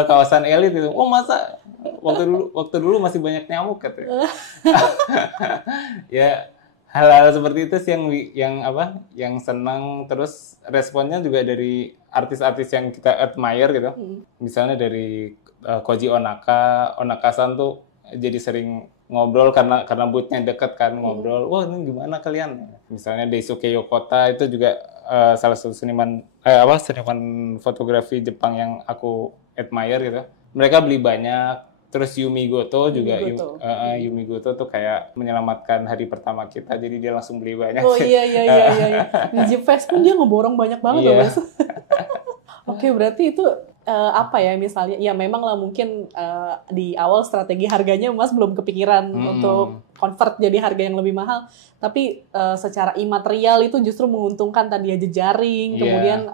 kawasan elit gitu. Oh masa waktu dulu masih banyak nyamuk katanya. Ya hal-hal seperti itu sih yang senang. Terus responnya juga dari artis-artis yang kita admire gitu. Misalnya dari Koji Onaka-san tuh jadi sering ngobrol karena booth-nya deket kan, ngobrol. Wah ini gimana kalian? Misalnya Daisuke Yokota itu juga salah satu seniman fotografi Jepang yang aku admire gitu. Mereka beli banyak. Terus Yumi Goto juga, Yumi Goto tuh kayak menyelamatkan hari pertama kita, jadi dia langsung beli banyak. Oh iya. Di Jepes pun dia ngeborong banyak banget loh Mas. Oke, berarti itu misalnya, ya memang lah mungkin di awal strategi harganya Mas belum kepikiran untuk convert jadi harga yang lebih mahal, tapi secara imaterial itu justru menguntungkan tadi ya, jejaring, kemudian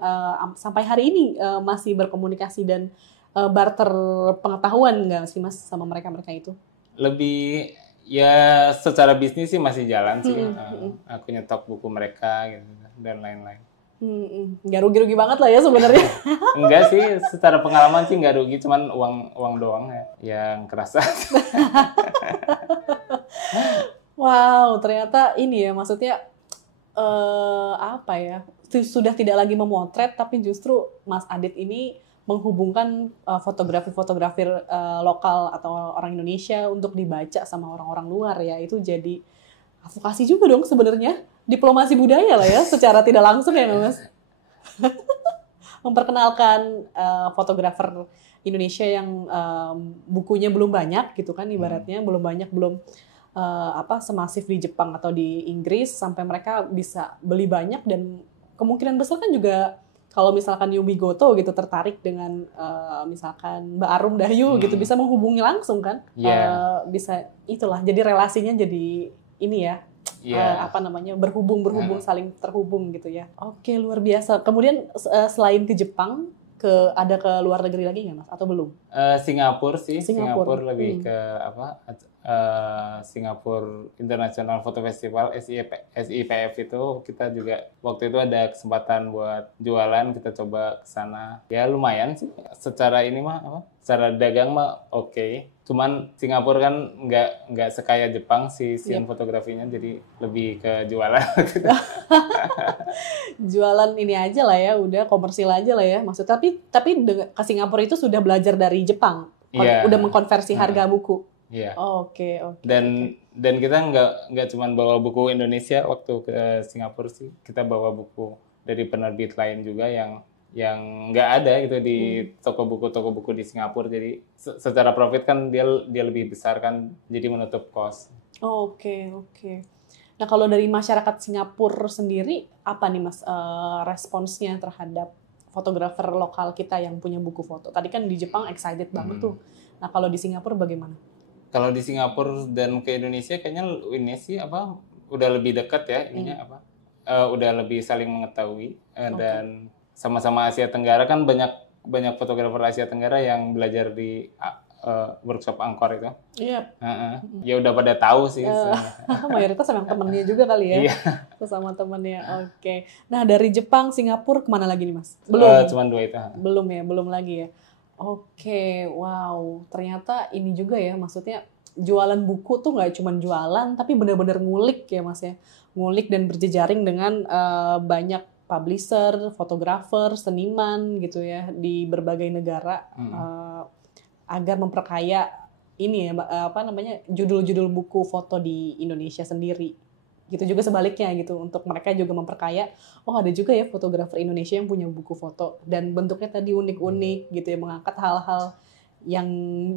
sampai hari ini masih berkomunikasi dan barter pengetahuan nggak sih Mas sama mereka itu? Lebih ya secara bisnis sih masih jalan sih. Aku nyetok buku mereka gitu dan lain-lain. Nggak rugi-rugi banget lah ya sebenarnya. Enggak sih, secara pengalaman sih nggak rugi, cuman uang doang ya yang kerasa. Wow, ternyata ini ya, maksudnya sudah tidak lagi memotret, tapi justru Mas Adit ini menghubungkan fotografi-fotografer lokal atau orang Indonesia untuk dibaca sama orang-orang luar ya. Itu jadi advokasi juga dong sebenarnya, diplomasi budaya lah ya secara tidak langsung ya Mas. Memperkenalkan fotografer Indonesia yang bukunya belum banyak gitu kan, ibaratnya belum semasif di Jepang atau di Inggris sampai mereka bisa beli banyak, dan kemungkinan besar kan juga kalau misalkan Yumi Goto gitu tertarik dengan misalkan Mbak Arum Dayu gitu, bisa menghubungi langsung kan. Bisa itulah, jadi relasinya jadi ini ya, berhubung saling terhubung gitu ya. Oke, luar biasa. Kemudian selain ke Jepang, ada ke luar negeri lagi nggak Mas atau belum? Singapura sih. Singapura lebih ke Singapore International Photo Festival, SIPF itu kita juga waktu itu ada kesempatan buat jualan, kita coba ke sana. Ya lumayan sih. Secara secara dagang mah oke. Cuman Singapura kan nggak sekaya Jepang sih scene fotografinya, jadi lebih ke jualan. Jualan ini aja lah ya, udah komersil aja lah ya. Maksud tapi ke Singapura itu sudah belajar dari Jepang. Udah mengkonversi harga buku. Iya. Oke. Dan kita nggak cuma bawa buku Indonesia waktu ke Singapura sih. Kita bawa buku dari penerbit lain juga yang nggak ada gitu di toko buku di Singapura. Jadi secara profit kan dia lebih besar kan, jadi menutup cost. Oke. Nah kalau dari masyarakat Singapura sendiri apa nih Mas responsnya terhadap fotografer lokal kita yang punya buku foto. Tadi kan di Jepang excited banget tuh. Nah kalau di Singapura bagaimana? Kalau di Singapura dan ke Indonesia kayaknya ini sih udah lebih dekat ya ininya udah lebih saling mengetahui dan sama-sama Asia Tenggara kan banyak fotografer Asia Tenggara yang belajar di workshop Angkor itu. Iya. Ya udah pada tahu sih. Mayoritas emang temennya juga kali ya. Iya. Sama temennya. Oke. Nah dari Jepang, Singapura kemana lagi nih Mas? Belum. Cuman 2 itu. Belum ya, belum lagi ya. Oke, wow. Ternyata ini juga ya, maksudnya jualan buku tuh nggak cuma jualan, tapi benar-benar ngulik ya Mas ya. Ngulik dan berjejaring dengan banyak publisher, fotografer, seniman gitu ya di berbagai negara agar memperkaya ini ya judul-judul buku foto di Indonesia sendiri. Gitu juga sebaliknya gitu, untuk mereka juga memperkaya, oh ada juga ya fotografer Indonesia yang punya buku foto dan bentuknya tadi unik-unik gitu ya, mengangkat hal-hal yang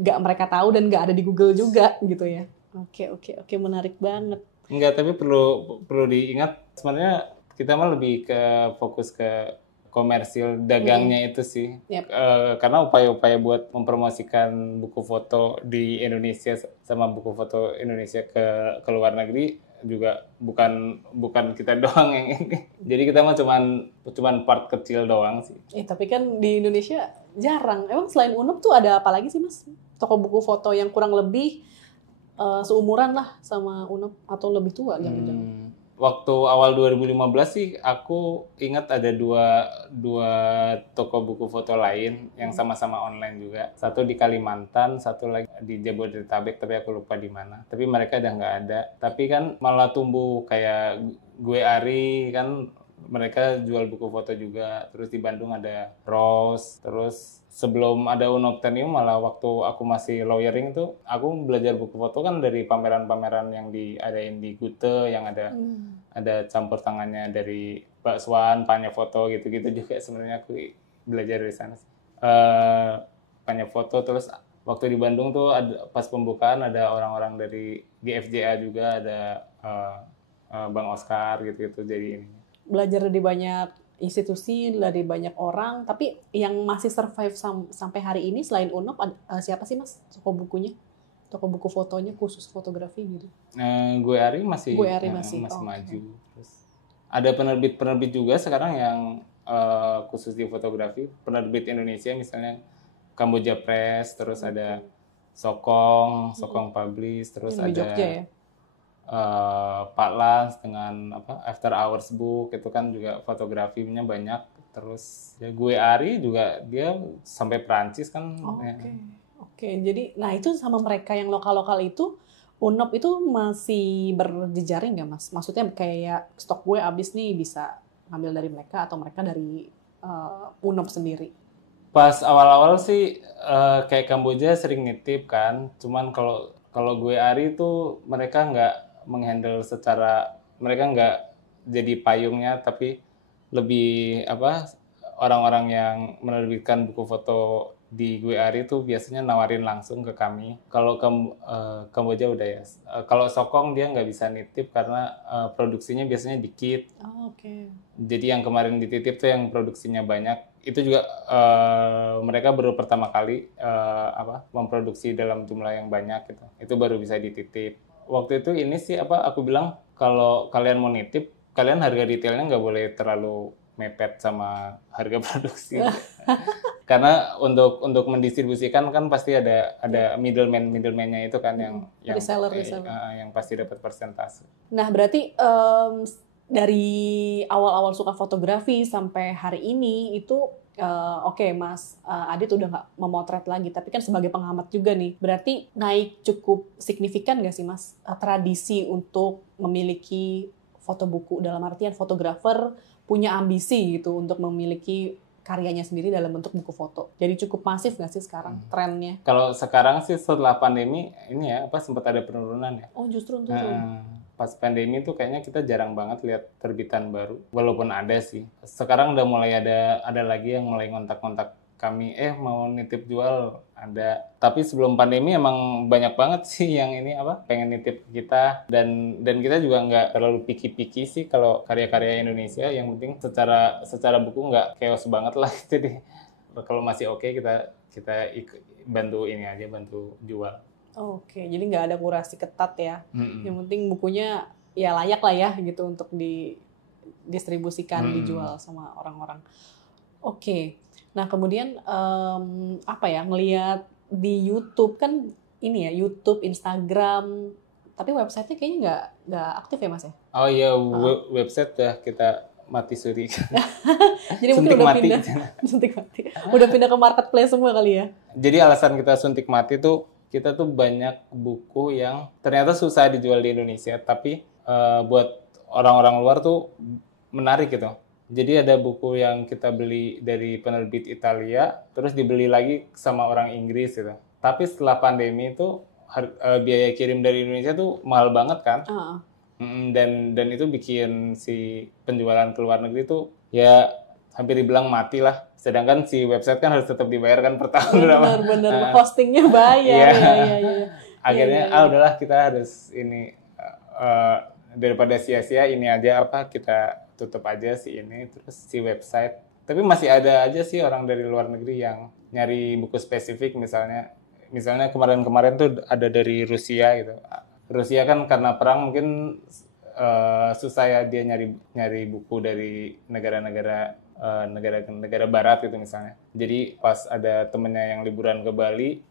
nggak mereka tahu dan nggak ada di Google juga gitu ya. Oke, menarik banget. Enggak, tapi perlu diingat sebenarnya kita mah lebih ke fokus ke komersil dagangnya itu sih. Yep. Karena upaya-upaya buat mempromosikan buku foto di Indonesia sama buku foto Indonesia ke luar negeri juga bukan kita doang yang ini. Jadi kita mah cuman part kecil doang sih. Tapi kan di Indonesia jarang. Emang selain UNEP tuh ada apa lagi sih Mas? Toko buku foto yang kurang lebih seumuran lah sama UNEP atau lebih tua jangan-jangan. Waktu awal 2015 sih aku ingat ada dua toko buku foto lain yang sama-sama online juga. Satu di Kalimantan, satu lagi di Jabodetabek, tapi aku lupa di mana. Tapi mereka udah nggak ada. Tapi kan malah tumbuh kayak Gue Ari kan, mereka jual buku foto juga. Terus di Bandung ada Rose. Terus sebelum ada Unobtainium malah waktu aku masih lawyering tuh aku belajar buku foto kan dari pameran-pameran yang diadain di Gute yang ada campur tangannya dari Mbak Swan, Panya Foto gitu-gitu juga sebenarnya aku belajar dari sana. Panya Foto, terus waktu di Bandung tuh pas pembukaan ada orang-orang dari GFJA juga, ada Bang Oscar gitu-gitu, jadi ini. Belajar dari banyak institusi, dari banyak orang, tapi yang masih survive sampai hari ini selain UNOP siapa sih Mas toko bukunya? Toko buku fotonya khusus fotografi gitu. Gue Ari masih maju. Terus ada penerbit juga sekarang yang khusus di fotografi, penerbit Indonesia misalnya Kamboja Press, terus ada Sokong Publish, terus yang ada Jogja, ya? Pak Lans dengan After Hours Book, itu kan juga fotografinya banyak. Terus ya Gue Ari juga dia sampai Perancis kan. Oke, jadi nah itu sama mereka yang lokal-lokal itu UNOP itu masih berjejaring nggak Mas? Maksudnya kayak stok gue habis nih bisa ngambil dari mereka atau mereka dari UNOP sendiri? Pas awal-awal sih kayak Kamboja sering nitip kan, cuman kalau Gue Ari itu mereka nggak menghandle mereka nggak jadi payungnya, tapi lebih orang-orang yang menerbitkan buku foto di Gue Ari itu biasanya nawarin langsung ke kami. Kalau Kamboja udah ya. Kalau Sokong dia nggak bisa nitip karena produksinya biasanya dikit. Jadi yang kemarin dititip tuh yang produksinya banyak. Itu juga mereka baru pertama kali memproduksi dalam jumlah yang banyak gitu. Itu baru bisa dititip. Waktu itu ini sih aku bilang kalau kalian mau nitip, kalian harga detailnya nggak boleh terlalu mepet sama harga produksi. Karena untuk mendistribusikan kan pasti ada middleman-nya itu kan yang reseller. Yang pasti dapat persentase. Nah, berarti dari awal-awal suka fotografi sampai hari ini itu oke, Mas Adit udah nggak memotret lagi, tapi kan sebagai pengamat juga nih, berarti naik cukup signifikan nggak sih Mas tradisi untuk memiliki foto buku, dalam artian fotografer punya ambisi gitu untuk memiliki karyanya sendiri dalam bentuk buku foto. Jadi cukup masif nggak sih sekarang trennya? Kalau sekarang sih setelah pandemi ini sempat ada penurunan ya. Oh, justru turun. Pas pandemi tuh kayaknya kita jarang banget lihat terbitan baru, walaupun ada sih. Sekarang udah mulai ada lagi yang mulai ngontak-ngontak kami mau nitip jual ada. Tapi sebelum pandemi emang banyak banget sih yang ini pengen nitip kita, dan kita juga nggak terlalu picky sih kalau karya-karya Indonesia. Yang penting secara buku nggak chaos banget lah. Jadi kalau masih oke, kita bantu ini aja, bantu jual. Oke, jadi nggak ada kurasi ketat ya. Yang penting bukunya ya layak lah ya gitu untuk didistribusikan, dijual sama orang-orang. Oke. Nah, kemudian ngelihat di YouTube kan ini ya, YouTube, Instagram, tapi websitenya kayaknya nggak aktif ya Mas ya? Oh iya, website ya kita mati suri. Jadi mungkin udah pindah, suntik mati. Udah pindah ke marketplace semua kali ya? Jadi alasan kita suntik mati tuh, kita tuh banyak buku yang ternyata susah dijual di Indonesia, tapi buat orang-orang luar tuh menarik gitu. Jadi ada buku yang kita beli dari penerbit Italia, terus dibeli lagi sama orang Inggris gitu. Tapi setelah pandemi itu biaya kirim dari Indonesia tuh mahal banget kan. Dan itu bikin si penjualan ke luar negeri tuh ya hampir dibilang mati lah. Sedangkan si website kan harus tetap dibayar kan per tahun. Benar, hostingnya bayar. Iya. Akhirnya udahlah, kita harus ini daripada sia-sia ini aja kita tutup aja terus si website. Tapi masih ada aja sih orang dari luar negeri yang nyari buku spesifik, misalnya kemarin tuh ada dari Rusia gitu. Rusia kan karena perang mungkin susah ya dia nyari buku dari negara barat gitu misalnya. Jadi pas ada temennya yang liburan ke Bali,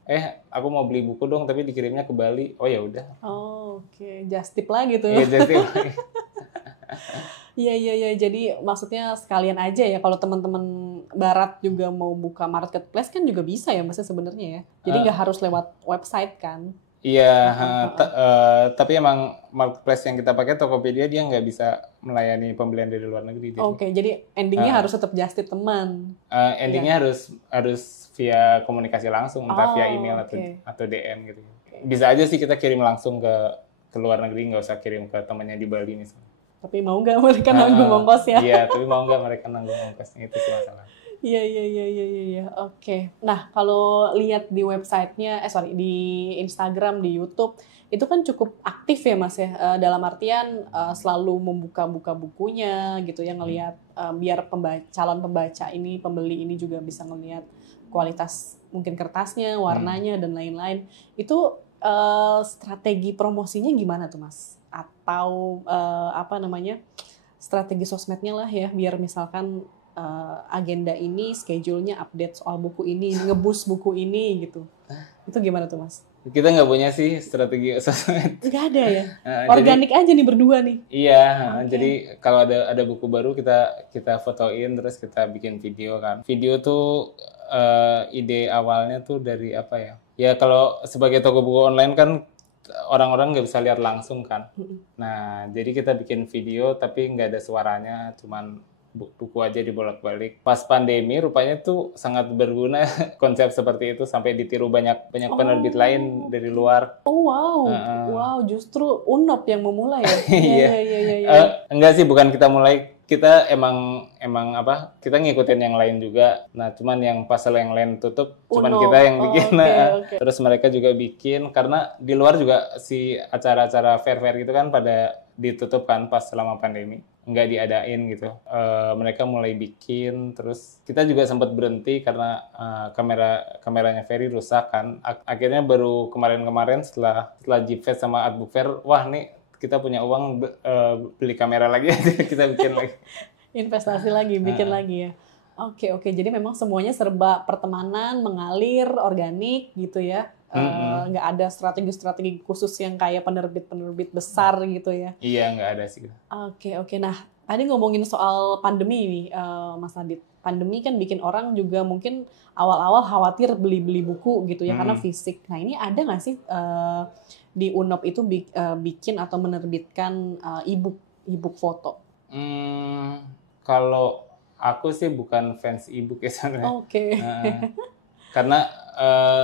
aku mau beli buku dong tapi dikirimnya ke Bali. Oh ya udah. Oke. Just tip lagi tuh. Iya, just tip lagi. Iya. Jadi maksudnya sekalian aja ya, kalau teman-teman barat juga mau buka marketplace kan juga bisa ya maksudnya sebenarnya ya. Jadi nggak harus lewat website kan. Iya, tapi emang marketplace yang kita pakai Tokopedia dia nggak bisa melayani pembelian dari luar negeri. Oke, jadi endingnya harus tetap just tip teman. Endingnya harus via komunikasi langsung, entah via email atau DM gitu. Bisa aja sih kita kirim langsung ke luar negeri, nggak usah kirim ke temannya di Bali misalnya. Tapi mau nggak mereka nanggung ongkosnya? Iya, tapi mau nggak mereka nanggung ongkosnya, itu sih masalah. Iya. Oke. Nah, kalau lihat di websitenya, di Instagram, di YouTube, itu kan cukup aktif ya Mas ya. Dalam artian selalu membuka-buka bukunya gitu ya, ngelihat biar calon pembaca ini, pembeli ini juga bisa ngelihat kualitas mungkin kertasnya, warnanya dan lain-lain. Itu strategi promosinya gimana tuh Mas? Atau strategi sosmednya lah ya, biar misalkan agenda ini, schedule-nya update soal buku ini, ngeboost buku ini gitu. Itu gimana tuh Mas? Kita nggak punya sih strategi sosmed. Nggak ada ya? Organik aja nih berdua nih? Iya, jadi kalau ada buku baru kita fotoin, terus kita bikin video kan. Video tuh ide awalnya tuh dari apa ya? Ya kalau sebagai toko buku online kan orang-orang nggak bisa lihat langsung kan. Nah, jadi kita bikin video tapi nggak ada suaranya, cuman buku aja dibolak-balik. Pas pandemi rupanya tuh sangat berguna konsep seperti itu, sampai ditiru banyak penerbit lain dari luar. Oh wow, justru UNOP yang memulai ya? Iya. Enggak sih, bukan kita mulai. Kita emang kita ngikutin yang lain juga. Nah, cuman yang pas yang lain tutup, cuman kita yang bikin. Okay. Terus mereka juga bikin, karena di luar juga si acara-acara fair-fair gitu kan pada ditutup kan pas selama pandemi, nggak diadain gitu. Mereka mulai bikin, terus kita juga sempat berhenti karena kameranya Ferry rusak kan. Akhirnya baru kemarin setelah Jeepfest sama Artbook Fair, wah nih kita punya uang beli kamera lagi, kita bikin lagi. Investasi lagi, bikin lagi ya. Oke. Jadi memang semuanya serba pertemanan, mengalir, organik gitu ya. Nggak ada strategi khusus yang kayak penerbit besar gitu ya. Iya, nggak ada sih. Oke. Nah, tadi ngomongin soal pandemi nih, Mas Adit. Pandemi kan bikin orang juga mungkin awal-awal khawatir beli buku gitu ya, karena fisik. Nah, ini ada nggak sih di UNOP itu bikin atau menerbitkan e-book foto? Kalau aku sih bukan fans e-book ya sebenarnya. Oke. Karena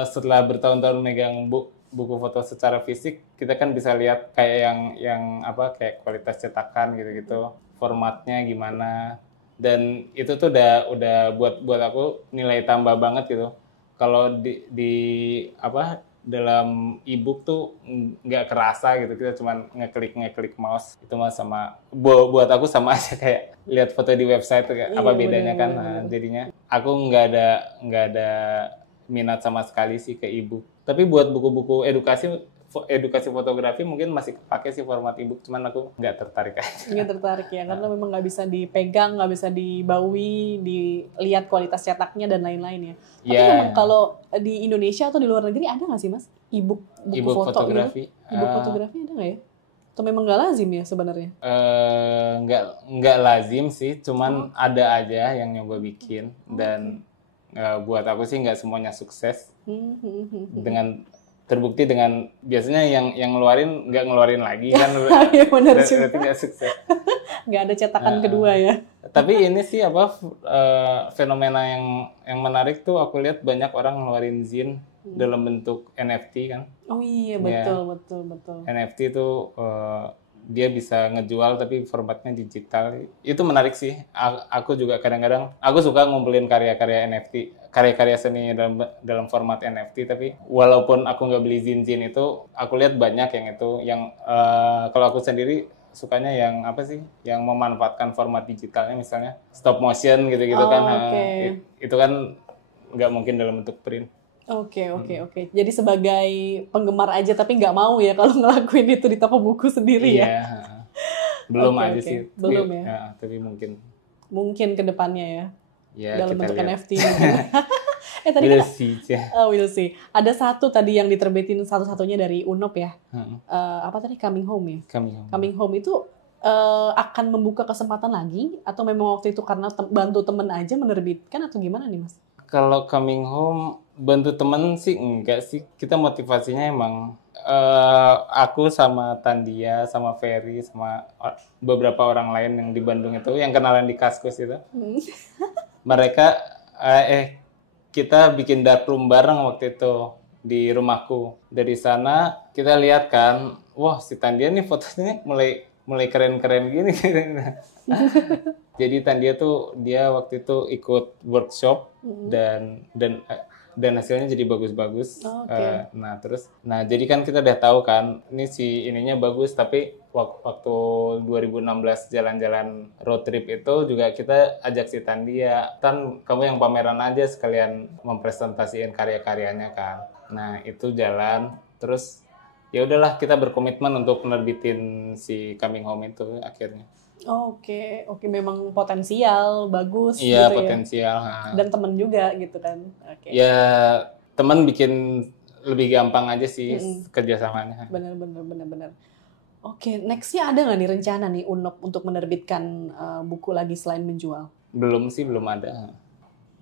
setelah bertahun-tahun megang buku foto secara fisik, kita kan bisa lihat kayak yang kayak kualitas cetakan gitu-gitu, formatnya gimana. Dan itu tuh udah buat aku nilai tambah banget gitu. Kalau di apa dalam ebook tuh nggak kerasa gitu, kita cuma ngeklik mouse itu mah sama buat aku sama aja kayak lihat foto di website kayak apa Iya, bedanya kan. bener. Jadinya aku nggak ada minat sama sekali sih ke ebook. Tapi buat buku-buku edukasi fotografi mungkin masih pakai sih format ebook, cuman aku nggak tertarik aja. Nggak tertarik ya, karena memang nggak bisa dipegang, nggak bisa dibaui, dilihat kualitas cetaknya dan lain-lain ya. Tapi memang kalau di Indonesia atau di luar negeri ada nggak sih Mas buku ebook foto fotografi. gitu? Ebook fotografi ada nggak ya? Atau memang nggak lazim ya sebenarnya? Nggak lazim sih, cuman ada aja yang nyoba bikin dan buat aku sih nggak semuanya sukses. Dengan terbukti dengan biasanya yang ngeluarin nggak ngeluarin lagi kan. Iya benar juga. Berarti nggak sukses. Nggak ada cetakan kedua ya. Tapi ini sih fenomena yang menarik tuh aku lihat banyak orang ngeluarin zine dalam bentuk NFT kan. Oh iya betul. NFT tuh dia bisa ngejual tapi formatnya digital. Itu menarik sih. Aku juga kadang-kadang aku suka ngumpulin karya-karya NFT, karya-karya seni dalam format NFT. Tapi walaupun aku nggak beli zin-zin itu, aku lihat banyak yang itu. Yang kalau aku sendiri sukanya yang apa sih? Yang memanfaatkan format digitalnya, misalnya stop motion gitu-gitu kan. Itu kan nggak mungkin dalam bentuk print. Oke. Jadi sebagai penggemar aja tapi nggak mau ya kalau ngelakuin itu di toko buku sendiri ya? Iya. Belum aja sih. Belum ya? Tapi mungkin. Mungkin ke depannya ya? Dalam bentuk lihat. NFT. Tadi we'll see. We'll see. Ada satu tadi yang diterbitin satu-satunya dari UNOP ya? Apa tadi? Coming Home ya? Coming Home itu akan membuka kesempatan lagi? Atau memang waktu itu karena bantu temen aja menerbitkan atau gimana nih Mas? Kalau Coming Home bantu temen sih enggak sih, kita motivasinya emang aku sama Tandia, sama Ferry, sama beberapa orang lain yang di Bandung itu, yang kenalan di Kaskus itu. Mereka, kita bikin darkroom bareng waktu itu di rumahku. Dari sana kita lihat kan, wah si Tandia nih fotonya mulai keren-keren gini. Jadi Tandia tuh dia waktu itu ikut workshop dan hasilnya jadi bagus-bagus. Nah jadi kan kita udah tahu kan ini si ininya bagus, tapi waktu 2016 jalan-jalan road trip itu juga kita ajak si Tandia, kamu yang pameran aja sekalian mempresentasiin karya-karyanya kan. Nah itu jalan terus ya udahlah kita berkomitmen untuk menerbitin si Coming Home itu akhirnya. Oke, memang potensial, bagus iya, gitu potensial. Ya. Dan temen juga gitu kan. Ya, temen bikin lebih gampang aja sih kerjasamanya. Benar. Oke, nextnya ada nggak nih rencana nih UNOP untuk menerbitkan buku lagi selain menjual? Belum ada.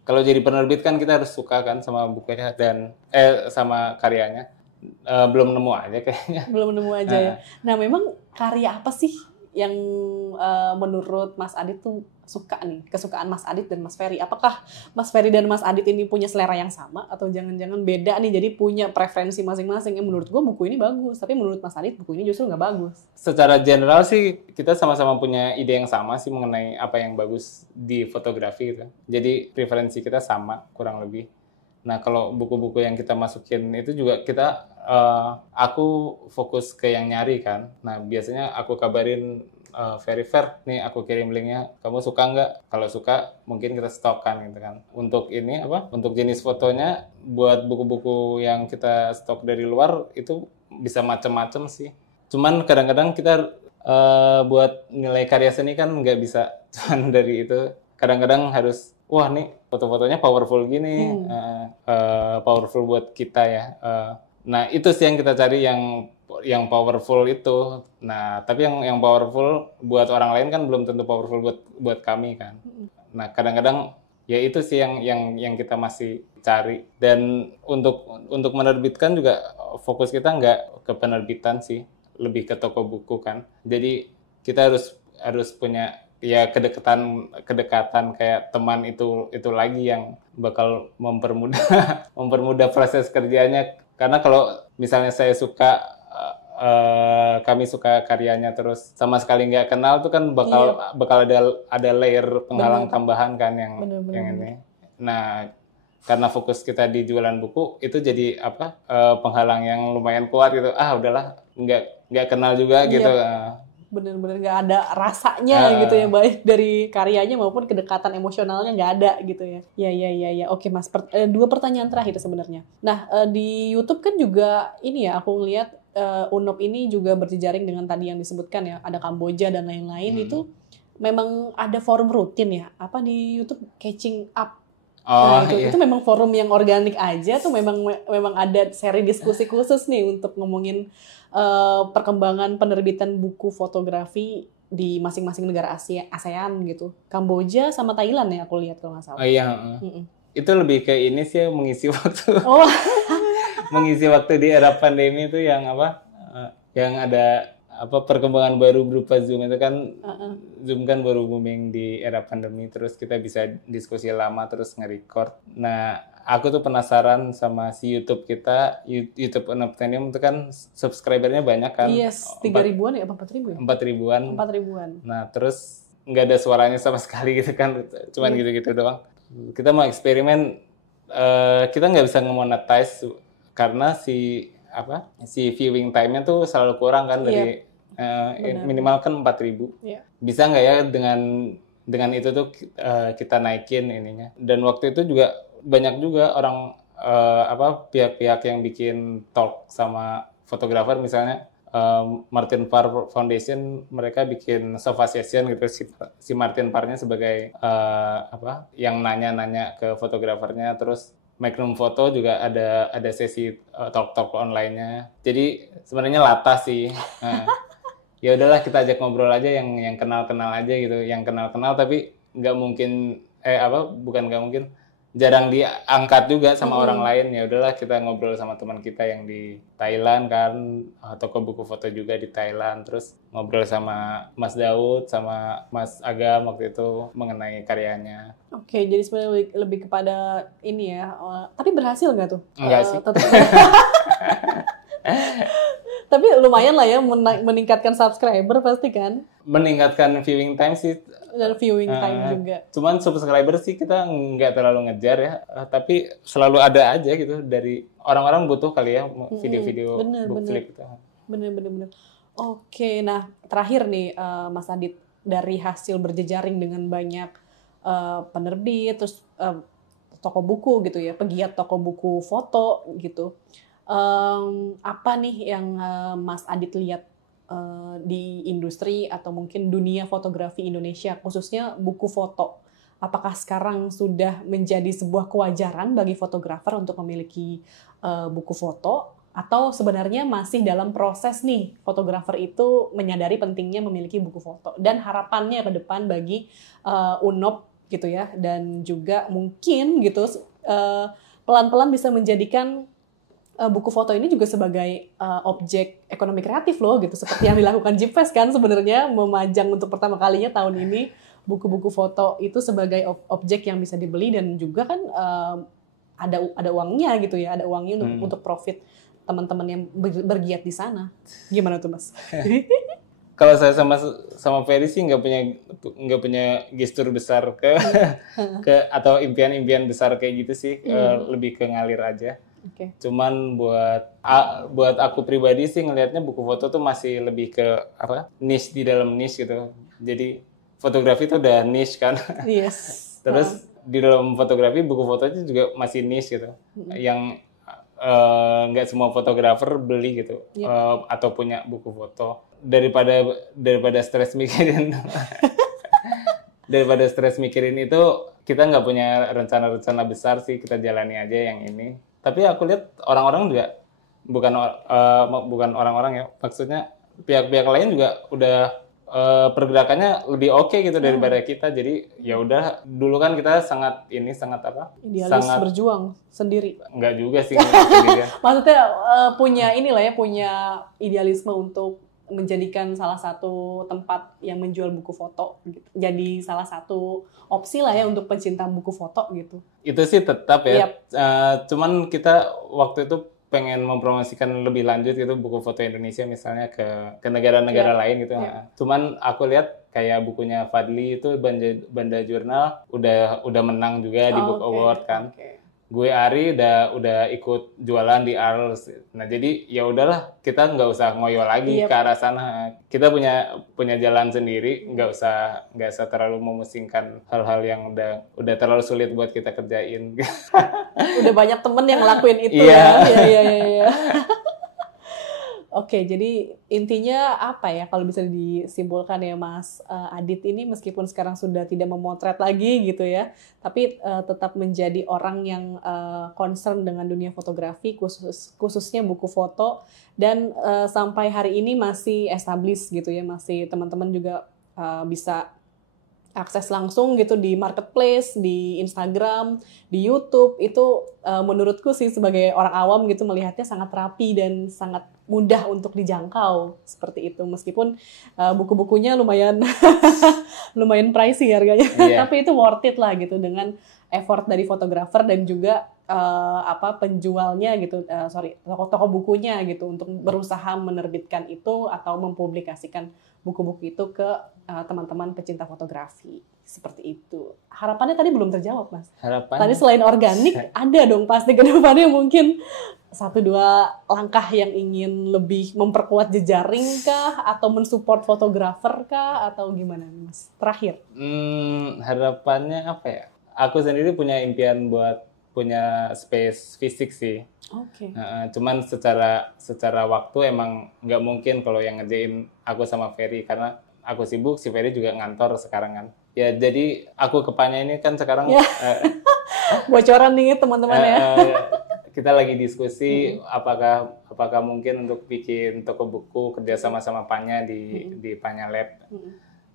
Kalau jadi penerbit kan kita harus suka kan sama bukunya dan sama karyanya. Belum nemu aja kayaknya. Belum nemu aja ya. Nah, memang karya apa sih yang menurut Mas Adit tuh suka nih, kesukaan Mas Adit dan Mas Ferry? Apakah Mas Ferry dan Mas Adit ini punya selera yang sama atau jangan-jangan beda nih, jadi punya preferensi masing-masing? Yang menurut gue buku ini bagus, tapi menurut Mas Adit buku ini justru nggak bagus. Secara general sih kita sama-sama punya ide yang sama sih mengenai apa yang bagus di fotografi gitu. Jadi preferensi kita sama kurang lebih. Nah kalau buku-buku yang kita masukin itu juga aku fokus ke yang nyari kan. Nah biasanya aku kabarin Ferry, nih aku kirim linknya, kamu suka nggak? Kalau suka mungkin kita stokkan gitu kan. Untuk ini untuk jenis fotonya buat buku-buku yang kita stok dari luar itu bisa macam-macam sih. Cuman kadang-kadang kita buat nilai karya seni kan nggak bisa cuman dari itu. Kadang-kadang harus wah nih foto-fotonya powerful gini, powerful buat kita ya. Nah itu sih yang kita cari yang powerful itu. Nah tapi yang powerful buat orang lain kan belum tentu powerful buat kami kan. Nah kadang-kadang ya itu sih yang kita masih cari. Dan untuk menerbitkan juga fokus kita nggak ke penerbitan sih, lebih ke toko buku kan. Jadi kita harus punya ya kedekatan kayak teman itu lagi yang bakal mempermudah proses kerjanya. Karena kalau misalnya saya suka kami suka karyanya terus sama sekali nggak kenal tuh kan bakal ada layer penghalang tambahan kan yang ini. Nah, karena fokus kita di jualan buku itu jadi penghalang yang lumayan kuat gitu. Udahlah nggak kenal juga gitu. Bener-bener nggak ada rasanya gitu ya, baik dari karyanya maupun kedekatan emosionalnya nggak ada gitu ya. Ya. Oke Mas, 2 pertanyaan terakhir sebenarnya. Nah, di YouTube kan juga ini ya, aku ngeliat UNOP ini juga berjejaring dengan tadi yang disebutkan ya, ada Kamboja dan lain-lain. Itu memang ada forum rutin ya, apa di YouTube Catching Up. Itu memang forum yang organik aja tuh, memang ada seri diskusi khusus nih untuk ngomongin perkembangan penerbitan buku fotografi di masing-masing negara ASEAN gitu. Kamboja sama Thailand ya aku lihat kalau nggak salah. Itu lebih ke ini sih, mengisi waktu. Mengisi waktu di era pandemi itu yang yang ada perkembangan baru berupa Zoom itu kan. Zoom kan baru booming di era pandemi, terus kita bisa diskusi lama terus nge-record. Nah, aku tuh penasaran sama si YouTube kita, YouTube Unobtainium itu kan subscribernya banyak kan. Yes, 3.000-an ya, 4.000 ya? 4.000-an. 4.000-an. Nah, terus nggak ada suaranya sama sekali gitu kan, cuman gitu-gitu doang. Kita mau eksperimen, kita nggak bisa nge-monetize karena si viewing time-nya tuh selalu kurang kan dari minimal kan 4.000. Bisa nggak ya dengan itu tuh kita naikin ininya. Dan waktu itu juga banyak juga orang pihak-pihak yang bikin talk sama fotografer, misalnya Martin Parr Foundation, mereka bikin sofa session gitu, si Martin Parr-nya sebagai yang nanya-nanya ke fotografernya. Terus Magnum Photo juga ada sesi talk online-nya. Jadi sebenarnya latah sih. Ya udahlah, kita ajak ngobrol aja yang kenal-kenal aja gitu, yang kenal-kenal tapi nggak mungkin bukan nggak mungkin, jarang diangkat juga sama orang lain. Ya udahlah, kita ngobrol sama teman kita yang di Thailand kan, toko buku foto juga di Thailand, terus ngobrol sama Mas Daud sama Mas Agam waktu itu mengenai karyanya. Oke, jadi sebenarnya lebih kepada ini ya, tapi berhasil nggak tuh? Enggak sih. Tapi lumayan lah ya meningkatkan subscriber pasti kan? Meningkatkan viewing time sih. Dan viewing time juga. Cuman subscriber sih kita nggak terlalu ngejar ya. Tapi selalu ada aja gitu, dari orang-orang butuh kali ya video-video book flip itu. Bener. Oke, nah terakhir nih Mas Adit, dari hasil berjejaring dengan banyak penerbit, terus toko buku gitu ya, pegiat toko buku foto gitu. Apa nih yang Mas Adit lihat di industri atau mungkin dunia fotografi Indonesia, khususnya buku foto? Apakah sekarang sudah menjadi sebuah kewajaran bagi fotografer untuk memiliki buku foto, atau sebenarnya masih dalam proses nih fotografer itu menyadari pentingnya memiliki buku foto, dan harapannya ke depan bagi UNOP gitu ya, dan juga mungkin gitu pelan-pelan bisa menjadikan buku foto ini juga sebagai objek ekonomi kreatif loh gitu, seperti yang dilakukan Gypfest kan sebenarnya, memajang untuk pertama kalinya tahun ini buku-buku foto itu sebagai objek yang bisa dibeli, dan juga kan ada uangnya gitu ya, ada uangnya untuk profit teman-teman yang bergiat di sana. Gimana tuh Mas? Kalau saya sama Ferry sih nggak punya gestur besar ke atau impian-impian besar kayak gitu sih, lebih ke ngalir aja. Okay. Cuman buat aku pribadi sih ngelihatnya buku foto tuh masih lebih ke niche di dalam niche gitu. Jadi fotografi itu udah niche kan. Yes. Terus di dalam fotografi buku foto itu juga masih niche gitu. Yang nggak semua fotografer beli gitu, atau punya buku foto. Daripada stres mikirin daripada stres mikirin itu, kita nggak punya rencana-rencana besar sih, kita jalani aja yang ini. Tapi aku lihat orang-orang juga bukan orang-orang ya, maksudnya pihak-pihak lain juga udah pergerakannya lebih oke gitu daripada kita. Jadi ya udah, dulu kan kita sangat idealis, sangat berjuang sendiri. Enggak juga sih sendiri. Maksudnya punya idealisme untuk menjadikan salah satu tempat yang menjual buku foto gitu. Jadi salah satu opsi lah ya untuk pencinta buku foto gitu. Itu sih tetap ya. Cuman kita waktu itu pengen mempromosikan lebih lanjut gitu buku foto Indonesia misalnya ke negara-negara lain gitu. Cuman aku lihat kayak bukunya Fadli itu Banda Jurnal udah menang juga di Book Award kan. Gue Ari udah ikut jualan di Arles. Nah jadi ya udahlah, kita nggak usah ngoyo lagi ke arah sana. Kita punya jalan sendiri, nggak usah terlalu memusingkan hal-hal yang udah terlalu sulit buat kita kerjain. Udah banyak temen yang ngelakuin itu ya. Iya. Oke, jadi intinya apa ya kalau bisa disimpulkan ya Mas Adit ini meskipun sekarang sudah tidak memotret lagi gitu ya, tapi tetap menjadi orang yang concern dengan dunia fotografi khususnya buku foto dan sampai hari ini masih established gitu ya, masih teman-teman juga bisa akses langsung gitu di marketplace, di Instagram, di YouTube. Itu menurutku sih sebagai orang awam gitu melihatnya sangat rapi dan sangat mudah untuk dijangkau seperti itu, meskipun buku-bukunya lumayan pricey harganya, tapi itu worth it lah gitu dengan effort dari fotografer dan juga penjualnya gitu, toko bukunya gitu untuk berusaha menerbitkan itu atau mempublikasikan buku-buku itu ke teman-teman pecinta fotografi. Seperti itu. Harapannya tadi belum terjawab, Mas. Tadi selain organik, ada dong pasti ke depannya mungkin 1-2 langkah yang ingin lebih memperkuat jejaring kah? Atau mensupport fotografer kah? Atau gimana, Mas? Terakhir. Harapannya apa ya? Aku sendiri punya impian buat punya space fisik sih. Oke. Cuman secara waktu emang nggak mungkin kalau yang ngerjain aku sama Ferry, karena aku sibuk, si Ferry juga ngantor sekarang kan. Ya jadi aku kepanya ini kan sekarang bocoran nih teman-teman ya. Kita lagi diskusi apakah mungkin untuk bikin toko buku kerja sama Panya di Panya Lab.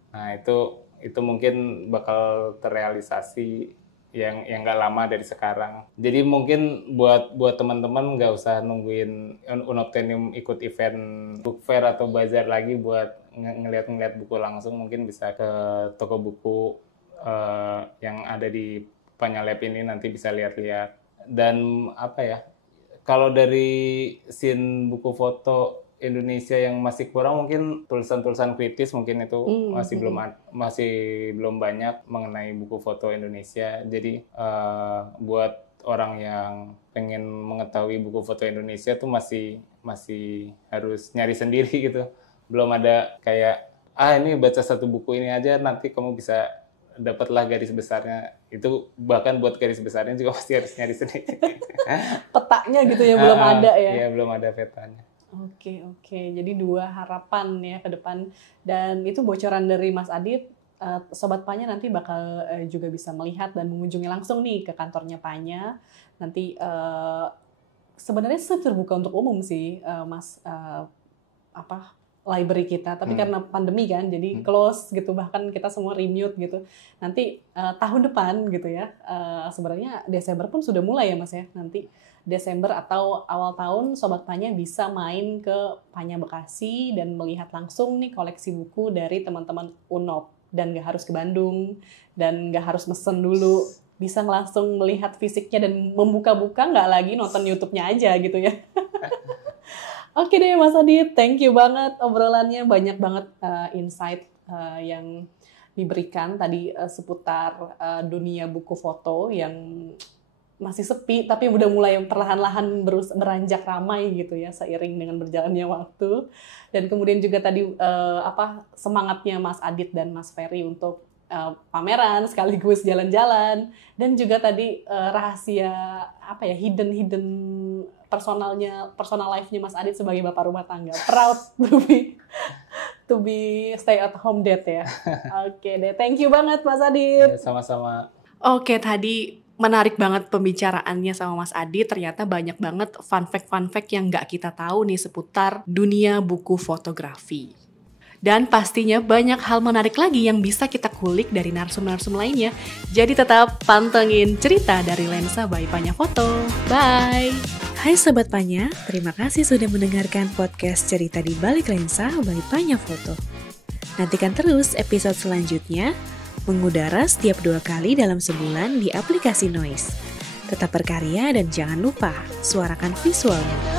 Nah itu mungkin bakal terrealisasi yang nggak lama dari sekarang. Jadi mungkin buat teman-teman nggak usah nungguin Unobtainium ikut event book fair atau bazar lagi buat ngeliat buku langsung. Mungkin bisa ke toko buku yang ada di Panya Lab ini, nanti bisa lihat-lihat. Dan apa ya, kalau dari scene buku foto Indonesia yang masih kurang, mungkin tulisan-tulisan kritis mungkin itu masih belum banyak mengenai buku foto Indonesia. Jadi buat orang yang pengen mengetahui buku foto Indonesia tuh masih harus nyari sendiri gitu. Belum ada kayak ini baca satu buku ini aja nanti kamu bisa dapatlah garis besarnya. Itu bahkan buat garis besarnya juga pasti harus nyari sendiri. Petanya gitu ya belum ada ya. Iya, belum ada petanya. Oke. Jadi 2 harapan ya ke depan. Dan itu bocoran dari Mas Adit. Sobat Panya nanti bakal juga bisa melihat dan mengunjungi langsung nih ke kantornya Panya. Nanti sebenarnya terbuka untuk umum sih, Mas, library kita. Tapi karena pandemi kan, jadi close gitu. Bahkan kita semua remute gitu. Nanti tahun depan gitu ya. Sebenarnya Desember pun sudah mulai ya Mas ya. Nanti Desember atau awal tahun Sobat Panya bisa main ke Panya Bekasi dan melihat langsung nih koleksi buku dari teman-teman Unob. Dan gak harus ke Bandung, dan gak harus mesen dulu. Bisa langsung melihat fisiknya dan membuka-buka, gak lagi nonton YouTube-nya aja gitu ya. Oke deh Mas Adit, thank you banget obrolannya. Banyak banget insight yang diberikan tadi seputar dunia buku foto yang masih sepi, tapi udah mulai perlahan-lahan beranjak ramai gitu ya, seiring dengan berjalannya waktu. Dan kemudian juga tadi semangatnya Mas Adit dan Mas Ferry untuk pameran sekaligus jalan-jalan, dan juga tadi rahasia hidden personal life-nya Mas Adit sebagai bapak rumah tangga. Proud to be stay at home dad ya. Oke deh, thank you banget Mas Adit. Ya, sama-sama. Oke, tadi menarik banget pembicaraannya sama Mas Adit. Ternyata banyak banget fun fact yang nggak kita tahu nih seputar dunia buku fotografi. Dan pastinya banyak hal menarik lagi yang bisa kita kulik dari narsum-narsum lainnya. Jadi tetap pantengin cerita dari Lensa by Panya Foto. Bye! Hai Sobat Panya, terima kasih sudah mendengarkan podcast Cerita di Balik Lensa by Panya Foto. Nantikan terus episode selanjutnya, mengudara setiap 2 kali dalam sebulan di aplikasi Noise. Tetap berkarya dan jangan lupa suarakan visualnya.